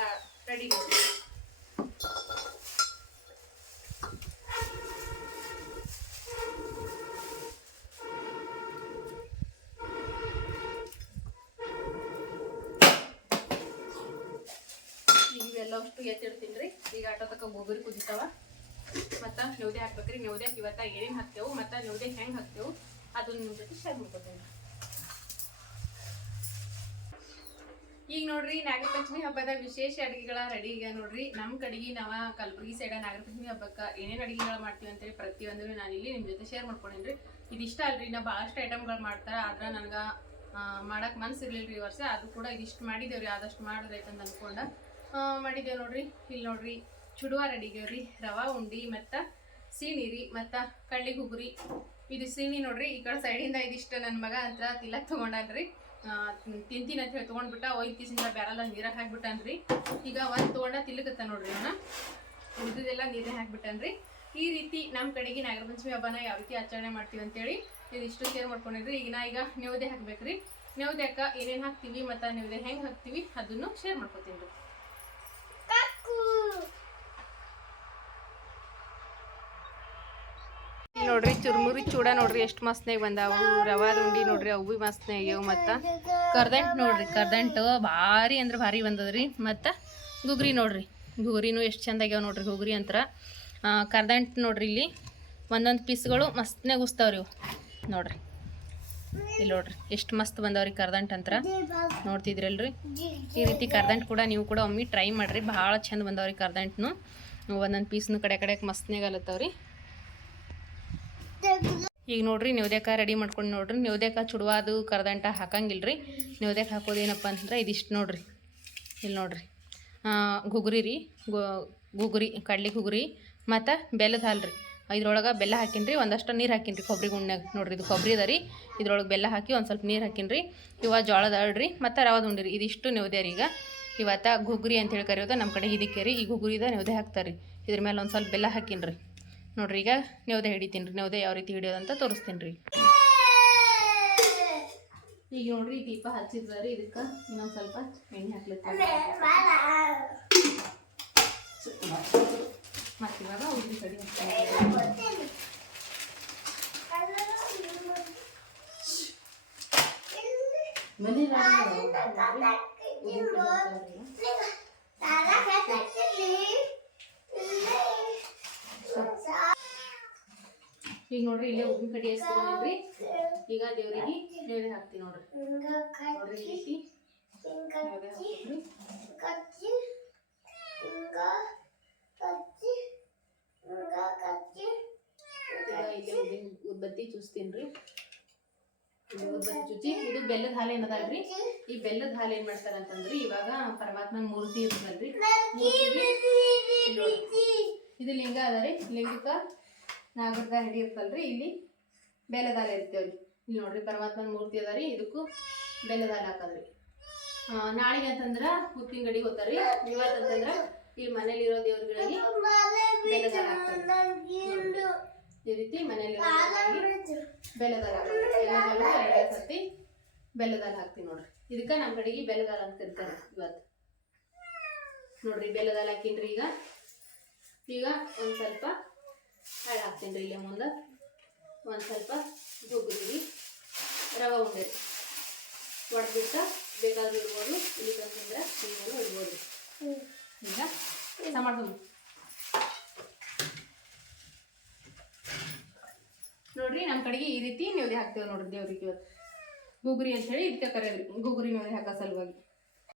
Speaker 1: ರೆಡಿ ಅಷ್ಟು ಎತ್ತಿಡ್ತೀನಿ ರೀ ಈಗ ಆಟೋ ತಕ್ಕ ಗೋಬರಿ ಕುದಿತಾವ. ಮತ್ತು ನೆವದೆ ಹಾಕ್ಬೇಕ್ರಿ. ನೆವದೆ ಇವತ್ತ ಏನೇನು ಹಾಕ್ತೇವೆ, ಮತ್ತು ನೆವದೆ ಹೆಂಗೆ ಹಾಕ್ತೇವೆ, ಅದನ್ನ ಜೊತೆ ಶೇರ್ ಮಾಡ್ಕೊತೇನೆ ಈಗ ನೋಡ್ರಿ ನಾಗರ ಪಂಚಮಿ ಹಬ್ಬದ ವಿಶೇಷ ಅಡಿಗೆಗಳ ರೆಡಿ ಈಗ ನೋಡ್ರಿ. ನಮ್ಮ ಕಡೆಗೆ ನಾವ ಕಲಬುರಗಿ ಸೈಡ ನಾಗರ ಪಂಚಮಿ ಹಬ್ಬಕ್ಕೆ ಏನೇನು ಅಡಿಗೆಗಳು ಮಾಡ್ತೀವಿ ಅಂತೇಳಿ ಪ್ರತಿಯೊಂದು ನಾನು ಇಲ್ಲಿ ನಿಮ್ಮ ಜೊತೆ ಶೇರ್ ಮಾಡ್ಕೊಂಡೇನ್ರಿ. ಇದಿಷ್ಟ ಅಲ್ರಿ ನಾ ಬಹಳಷ್ಟು ಐಟಮ್ಗಳು ಮಾಡ್ತಾರೆ. ಆದ್ರೆ ನನಗೆ ಮಾಡಕ್ಕೆ ಮನ್ಸಿರ್ಲಿಲ್ರಿ ಈ ವರ್ಷ. ಅದು ಕೂಡ ಇದಿಷ್ಟು ಮಾಡಿದೇವ್ರಿ, ಆದಷ್ಟು ಮಾಡಿದ್ರೈತಂತ ಅನ್ಕೊಂಡ ಮಾಡಿದ್ದೇವೆ ನೋಡ್ರಿ. ಇಲ್ಲಿ ನೋಡ್ರಿ ಚುಡುವ ಅಡಿಗೆವ್ರಿ. ರವಾ, ಉಂಡಿ, ಮತ್ತು ಸೀಣಿ ಮತ್ತು ಕಳ್ಳಿ, ಗುಗ್ರಿ. ಇದು ಸೀಣಿ ನೋಡ್ರಿ, ಈ ಕಡೆ ಸೈಡಿಂದ ಇದಿಷ್ಟ ನನ್ನ ಮಗ ಅಂತ ತಿಲಕ್ ತೊಗೊಂಡಾನ್ರಿ. ತಿಂತೀನಿ ಅಂತ ಹೇಳಿ ತೊಗೊಂಡ್ಬಿಟ್ಟ ಒಯ್ದು ಕಿಸಿಂದ ಬ್ಯಾರಲ್ಲ, ನೀರಾಗ ಹಾಕ್ಬಿಟ್ಟನ್ರಿ. ಈಗ ಒಂದು ತೊಗೊಂಡ ತಿಲ್ಲಕತ್ತ ನೋಡ್ರಿ ಅವನ. ಉಳಿದಿದ್ದೆಲ್ಲ ನೀರೇ ಹಾಕ್ಬಿಟ್ಟನ್ರಿ. ಈ ರೀತಿ ನಮ್ಮ ಕಡೆಗೆ ನಾಗರ ಪಂಚಮಿ ಹಬ್ಬನ ಯಾವ ರೀತಿ ಆಚರಣೆ ಮಾಡ್ತೀವಿ ಅಂತೇಳಿ ಇದಿಷ್ಟು ಶೇರ್ ಮಾಡ್ಕೊಂಡಿದ್ರಿ. ಈಗ ನಾ ಈಗ ರೀ ಹಾಕ್ಬೇಕ್ರಿ. ಹಾಕ ಏನೇನು ಹಾಕ್ತೀವಿ ಮತ್ತು ನೇವದೆ ಹೆಂಗೆ ಹಾಕ್ತೀವಿ ಅದನ್ನು ಶೇರ್ ಮಾಡ್ಕೊತೀನಿ ರೀ. ನೋಡ್ರಿ, ಚುರುಮುರಿ ಚೂಡ ನೋಡ್ರಿ, ಎಷ್ಟು ಮಸ್ತ್ನಾಗ ಬಂದಾವು. ರವಾ ಉಂಡಿ ನೋಡ್ರಿ, ಅವು ಭೀ ಮಸ್ತ್ನಾಗ ಆಗ್ಯಾವ ಮತ್ತು. ಕರ್ದಂಟು ನೋಡ್ರಿ, ಕರ್ದಂಟು ಭಾರಿ ಅಂದ್ರೆ ಭಾರಿ ಬಂದದ್ರಿ. ಮತ್ತು ಗುಗ್ರಿ ನೋಡ್ರಿ, ಗುಗ್ರಿನೂ ಎಷ್ಟು ಚಂದ ಆಗ್ಯಾವ ನೋಡ್ರಿ, ಗುಗ್ರಿ ಅಂತರ. ಕರ್ದಂಟು ನೋಡ್ರಿ ಇಲ್ಲಿ, ಒಂದೊಂದು ಪೀಸ್ಗಳು ಮಸ್ತ್ನಾಗ ಉಸ್ತಾವ್ರಿ ಇವು. ನೋಡ್ರಿ, ಇಲ್ಲಿ ನೋಡ್ರಿ, ಎಷ್ಟು ಮಸ್ತ್ ಬಂದವ್ರಿ ಕರ್ದಂಟ್ ಅಂತರ. ನೋಡ್ತಿದ್ರಲ್ರಿ? ಈ ರೀತಿ ಕರ್ದಂಟ್ ಕೂಡ ನೀವು ಕೂಡ ಒಮ್ಮೆ ಟ್ರೈ ಮಾಡ್ರಿ, ಭಾಳ ಚಂದ ಬಂದವ್ರಿ ಕರ್ದಂಟ್ನು. ಒಂದೊಂದು ಪೀಸ್ನು ಕಡೆ ಕಡೆಗೆ ಮಸ್ತ್ನಾಗ ಅಲತ್ತವ್ರಿ. ಈಗ ನೋಡ್ರಿ ನ್ಯೂದ್ಯಾಕ ರೆಡಿ ಮಾಡ್ಕೊಂಡು ನೋಡ್ರಿ. ನ್ಯೂದ್ಯಾಕ ಚುಡುವ ಕರದಂಟ ಹಾಕಂಗಿಲ್ರಿ. ಹಾಕೋದು ಹಾಕೋದೇನಪ್ಪ ಅಂತಂದ್ರೆ ಇದಿಷ್ಟು ನೋಡ್ರಿ. ಇಲ್ಲಿ ನೋಡ್ರಿ. ಗುಗುರಿ ರೀ. ಗುಗುರಿ, ಕಡ್ಲಿ ಗುಗುರಿ ಮತ್ತು ಬೆಲ್ಲದ ಹಾಲು ರೀ. ಇದ್ರೊಳಗೆ ಬೆಲ್ಲ ಹಾಕಿನ್ರಿ. ಒಂದಷ್ಟು ನೀರು ಹಾಕಿನ್ರಿ ಕೊಬ್ಬರಿ ಗುಂಡ್ನಾಗ ನೋಡ್ರಿ ಇದು ಕೊಬ್ಬರಿ ಅದ ರೀ. ಇದ್ರೊಳಗೆ ಬೆಲ್ಲ ಹಾಕಿ ಒಂದು ಸ್ವಲ್ಪ ನೀರು ಹಾಕಿನ್ರಿ. ಇವ ಜೋಳದ ಅಳ್ರಿ ಮತ್ತು ರವದ ಉಂಡಿರಿ ಇದಿಷ್ಟು ನೆವ್ದೆ ರೀ ಈಗ. ಇವತ್ತ ಗುಗುರಿ ಅಂತ ಹೇಳಿ ಕರೆಯೋದು ನಮ್ಮ ಕಡೆ ಇದಕ್ಕೆ ರೀ. ಈ ಗುಗುರಿದ ನ್ಯೂದೆ ಹಾಕ್ತಾರೆ. ರೀ ಇದ್ರ ಮೇಲೆ ಒಂದು ಸ್ವಲ್ಪ ಬೆಲ್ಲ ಹಾಕಿನ್ರಿ. ನೋಡ್ರಿ ಈಗ ನೆವದೆ ಹಿಡಿತೀನಿ ರೀ ನೆವದೆ ಯಾವ ರೀತಿ ಹಿಡಿಯೋದಂತ ಅಂತ ತೋರಿಸ್ತೀನಿ ರೀ. ಈಗ ನೋಡ್ರಿ ದೀಪ ಹಚ್ಚಿದ್ರಿ ಇದಕ್ಕೆ ಇನ್ನೊಂದು ಸ್ವಲ್ಪ ಎಣ್ಣೆ ಮತ್ತೆ ಇವಾಗ ಕಡಿ
Speaker 2: ಮನೆ
Speaker 1: ಈಗ ನೋಡ್ರಿ ಇಲ್ಲೇ ಉಪ್ಪಿನ ಕಡಿ ಹಚ್ಕೊಂಡಿದ್ರಿ ಈಗ ದೇವ್ರಿಗೆ ನೇವೆ ಹಾಕ್ತೀನಿ ನೋಡ್ರಿ. ನೋಡ್ರಿ ರೀತಿ. ನೇವೆ ಹಾಕ್ತೀನಿ ಉದ್ಬತ್ತಿ ಚುಚ್ತೀನಿ ಚುಚ್ಚಿ ಇದು ಬೆಲ್ಲದ ಹಾಲು ಏನದಲ್ರಿ ಈ ಬೆಲ್ಲದ ಹಾಲು ಏನ್ ಮಾಡ್ತಾರ ಅಂತಂದ್ರಿ ಇವಾಗ ಪರಮಾತ್ಮನ ಮೂರ್ತಿ ಇರ್ತದಲ್ರಿ. ಇದು ಲಿಂಗ ಅದ ರೀ. ಲಿಂಗಕ್ಕ ನಾಗರದ ಹಿಡಿ ಇರ್ತಲ್ರಿ ಇಲ್ಲಿ. ಬೆಲೆದಾಲ ಇರ್ತೇವ್ರಿ ಇಲ್ಲಿ ನೋಡ್ರಿ ಪರಮಾತ್ಮನ ಮೂರ್ತಿ ಅದ ರೀ. ಇದಕ್ಕೂ ಬೆಲೆದಾಲ ಹಾಕದ್ರಿ. ನಾಳೆಗೆ ಅಂತಂದ್ರ ಹುತ್ತಿನ ಗಡಿ ಹೋಗ್ತಾರ್ರಿ ಇವತ್ತು ಅಂತಂದ್ರ ಇಲ್ಲಿ ಮನೇಲಿ ಇರೋ ಹಾಕ್ತಾರೆ. ಈ ರೀತಿ ಮನೇಲಿ ಬೆಲೆದಾಲ ಹಾಕ್ತೀವಿ ಎರಡು ಸರ್ತಿ ಬೆಲ್ಲದ ಹಾಲು ಹಾಕ್ತೀನಿ ನೋಡ್ರಿ. ಇದಕ್ಕೆ ನಮ್ಮ ಕಡೆಗೆ ಬೆಲ್ಲದಾಲ ಅಂತ ಕರಿತಾರೆ ಇವತ್ತು ನೋಡ್ರಿ ಬೆಲೆದಾಲ ಹಾಕಿನ್ರಿ ಈಗ. ಈಗ ಒಂದು ಸ್ವಲ್ಪ ಹಾಳು ಹಾಕ್ತೀನಿ ರೀ ಇಲ್ಲೇ ಮುಂದೆ. ಒಂದು ಸ್ವಲ್ಪ ಗುಗ್ಗುರಿ ರವೆ ಉಂಡೆ ಒಡೆದ್ಬಿಟ್ಟು ಬೇಕಾದ್ರೂ ಇಡ್ಬೋದು ಇಲ್ಲಿ ಹಿಂಗೆಲ್ಲ ಇಡ್ಬೋದು. ಈಗ ಏನ ಮಾಡ್ಬೋದು ನೋಡ್ರಿ ನಮ್ಮ ಕಡೆಗೆ ಈ ರೀತಿ ನೀವು ಹಾಕ್ತೇವೆ ನೋಡ್ರಿ ದೇವ್ರಿಗೆ ಇವತ್ತು. ಗುಗ್ರಿ ಅಂತ ಹೇಳಿ ಇದಕ್ಕೆ ಕರೆಯೋದ್ರಿ. ಗುಗ್ರಿ ನೋಡಿ ಹಾಕೋ ಸಲುವಾಗಿ.